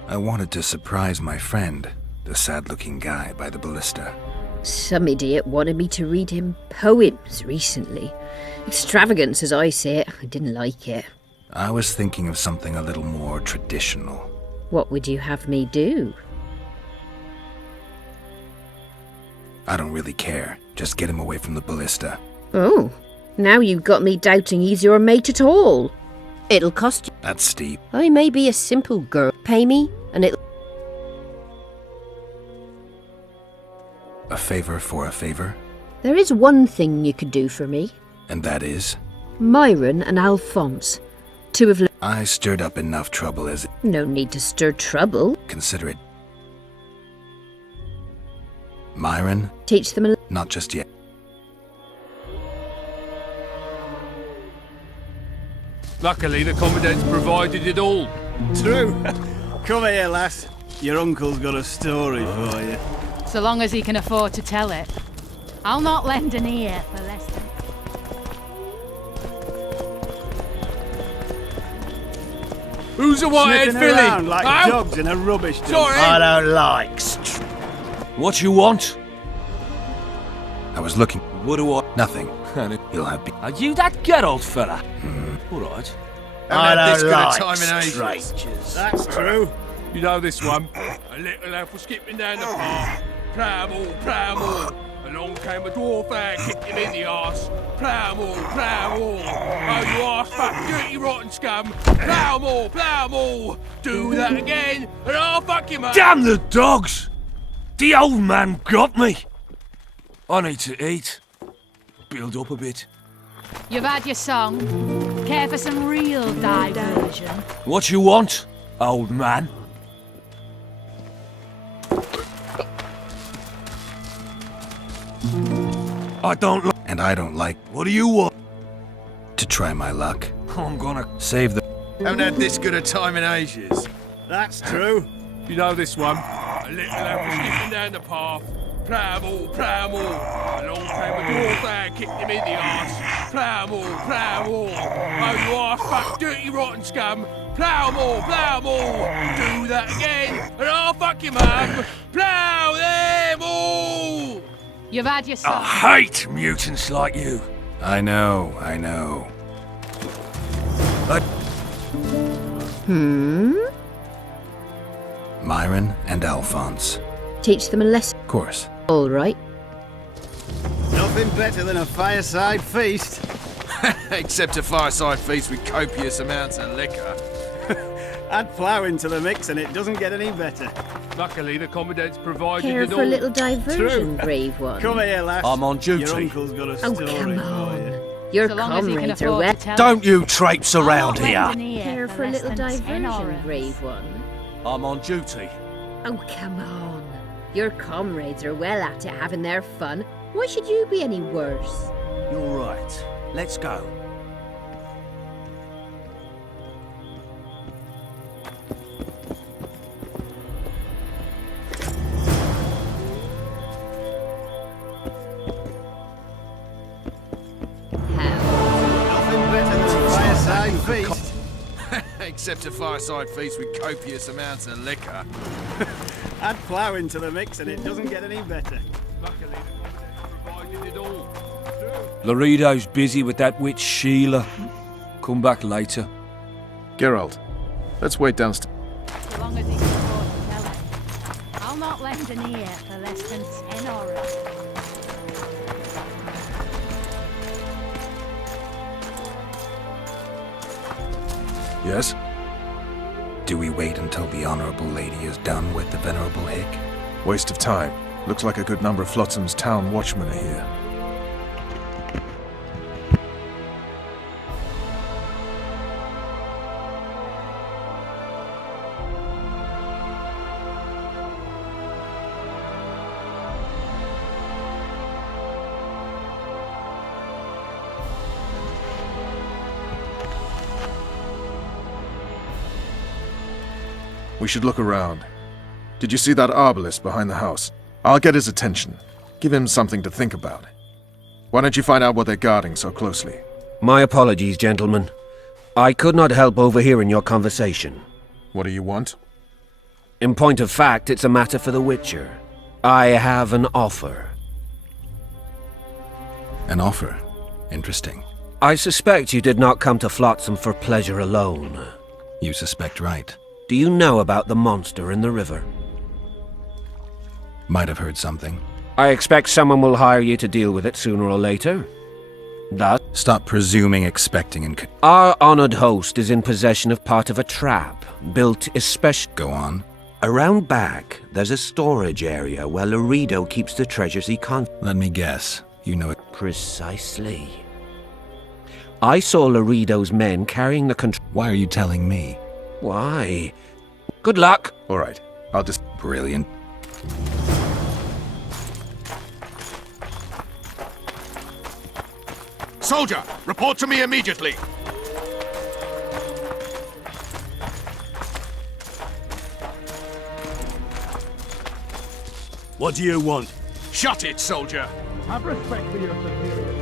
I wanted to surprise my friend, the sad-looking guy by the ballista. Some idiot wanted me to read him poems recently. Extravagance, as I say it. I didn't like it. I was thinking of something a little more traditional. What would you have me do? I don't really care. Just get him away from the ballista. Oh, now you've got me doubting he's your mate at all. It'll cost you. That's steep. I may be a simple girl. Pay me, and it'll... A favor for a favor? There is one thing you could do for me. And that is? Myron and Alphonse. Two of... I stirred up enough trouble as it. No need to stir trouble. Consider it. Myron? Teach them a... Not just yet. Luckily, the Commandant's provided it all. True. Come here, lass. Your uncle's got a story for you. So long as he can afford to tell it. I'll not lend an ear for less than... Who's a whitehead Sniffing filly? around like Ow! dogs in a rubbish dump. Sorry. I don't like What you want? I was looking. What do I... Nothing. You'll have. Are you that get old fella? All right. I don't like strangers. That's true. You know this one. A little elf was skipping down the path. Plough-more, plough-more. Along came a dwarf and kicked him in the arse. Plough-more, plough-more. Oh, you arse fuck, dirty rotten scum. Plough-more, plough-more. Do that again, and I'll fuck you, mate. Damn the dogs! The old man got me. I need to eat. Build up a bit. You've had your song. Care for some real diversion? What you want, old man? I don't like... And I don't like. What do you want? To try my luck. I'm gonna... Save the. Haven't had this good a time in ages. That's true. You know this one. A little elf was skipping down the path. Plough-more, plough-more. Along came a dwarf and kicked him in the arse. Plough-more, plough-more. Oh, you arse fuck, dirty rotten scum. Plough-more, plough-more. Do that again, and I'll fuck you, mum. Plough them all. You've had your song. I hate mutants like you. I know. Myron and Alphonse. Teach them a lesson. Of course. All right. Nothing better than a fireside feast. Except a fireside feast with copious amounts of liquor. Add plough into the mix and it doesn't get any better. Luckily, the Commandant's provided Care it for all. a little diversion, True. brave one. Come here, lass. I'm on duty. Your uncle's got a Oh, story come for on. you. Your So long as he can comrades are afford well. to tell Don't you traipse I'll around not lend here. an ear Care for a less little than 10 diversion, orrans. brave one. I'm on duty. Oh, come on. Your comrades are well at it having their fun. Why should you be any worse? You're right. Let's go. Nothing better than a fireside feast. Except a fireside feast with copious amounts of liquor. Add plough into the mix and it doesn't get any better. Luckily, the Commandant's provided it all. Laredo's busy with that witch Sheila. Come back later. Geralt, let's wait downstairs. So long as he can afford to tell it. I'll not lend an ear for less than 10 orrans. Yes? Do we wait until the Honorable Lady is done with the Venerable Hick? Waste of time. Looks like a good number of Flotsam's town watchmen are here. We should look around. Did you see that arbalist behind the house? I'll get his attention. Give him something to think about. Why don't you find out what they're guarding so closely? My apologies, gentlemen. I could not help overhearing your conversation. What do you want? In point of fact, it's a matter for the Witcher. I have an offer. An offer? Interesting. I suspect you did not come to Flotsam for pleasure alone. You suspect right. Do you know about the monster in the river? Might have heard something. I expect someone will hire you to deal with it sooner or later. Thus, stop presuming, expecting, and... Our honored host is in possession of part of a trap, built especially... Go on. Around back, there's a storage area where Laredo keeps the treasures he Let me guess. You know it. Precisely. I saw Laredo's men carrying the control. Why are you telling me? Why? Good luck. All right, I'll just... Brilliant. Soldier, report to me immediately. What do you want? Shut it, soldier. Have respect for your superior.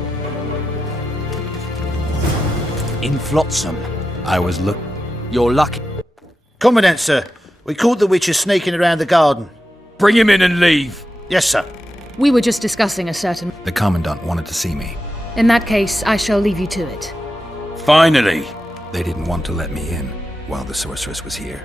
In Flotsam. I was You're lucky. Commandant, sir. We caught the witches sneaking around the garden. Bring him in and leave. Yes, sir. We were just discussing a certain... The Commandant wanted to see me. In that case, I shall leave you to it. Finally. They didn't want to let me in while the sorceress was here.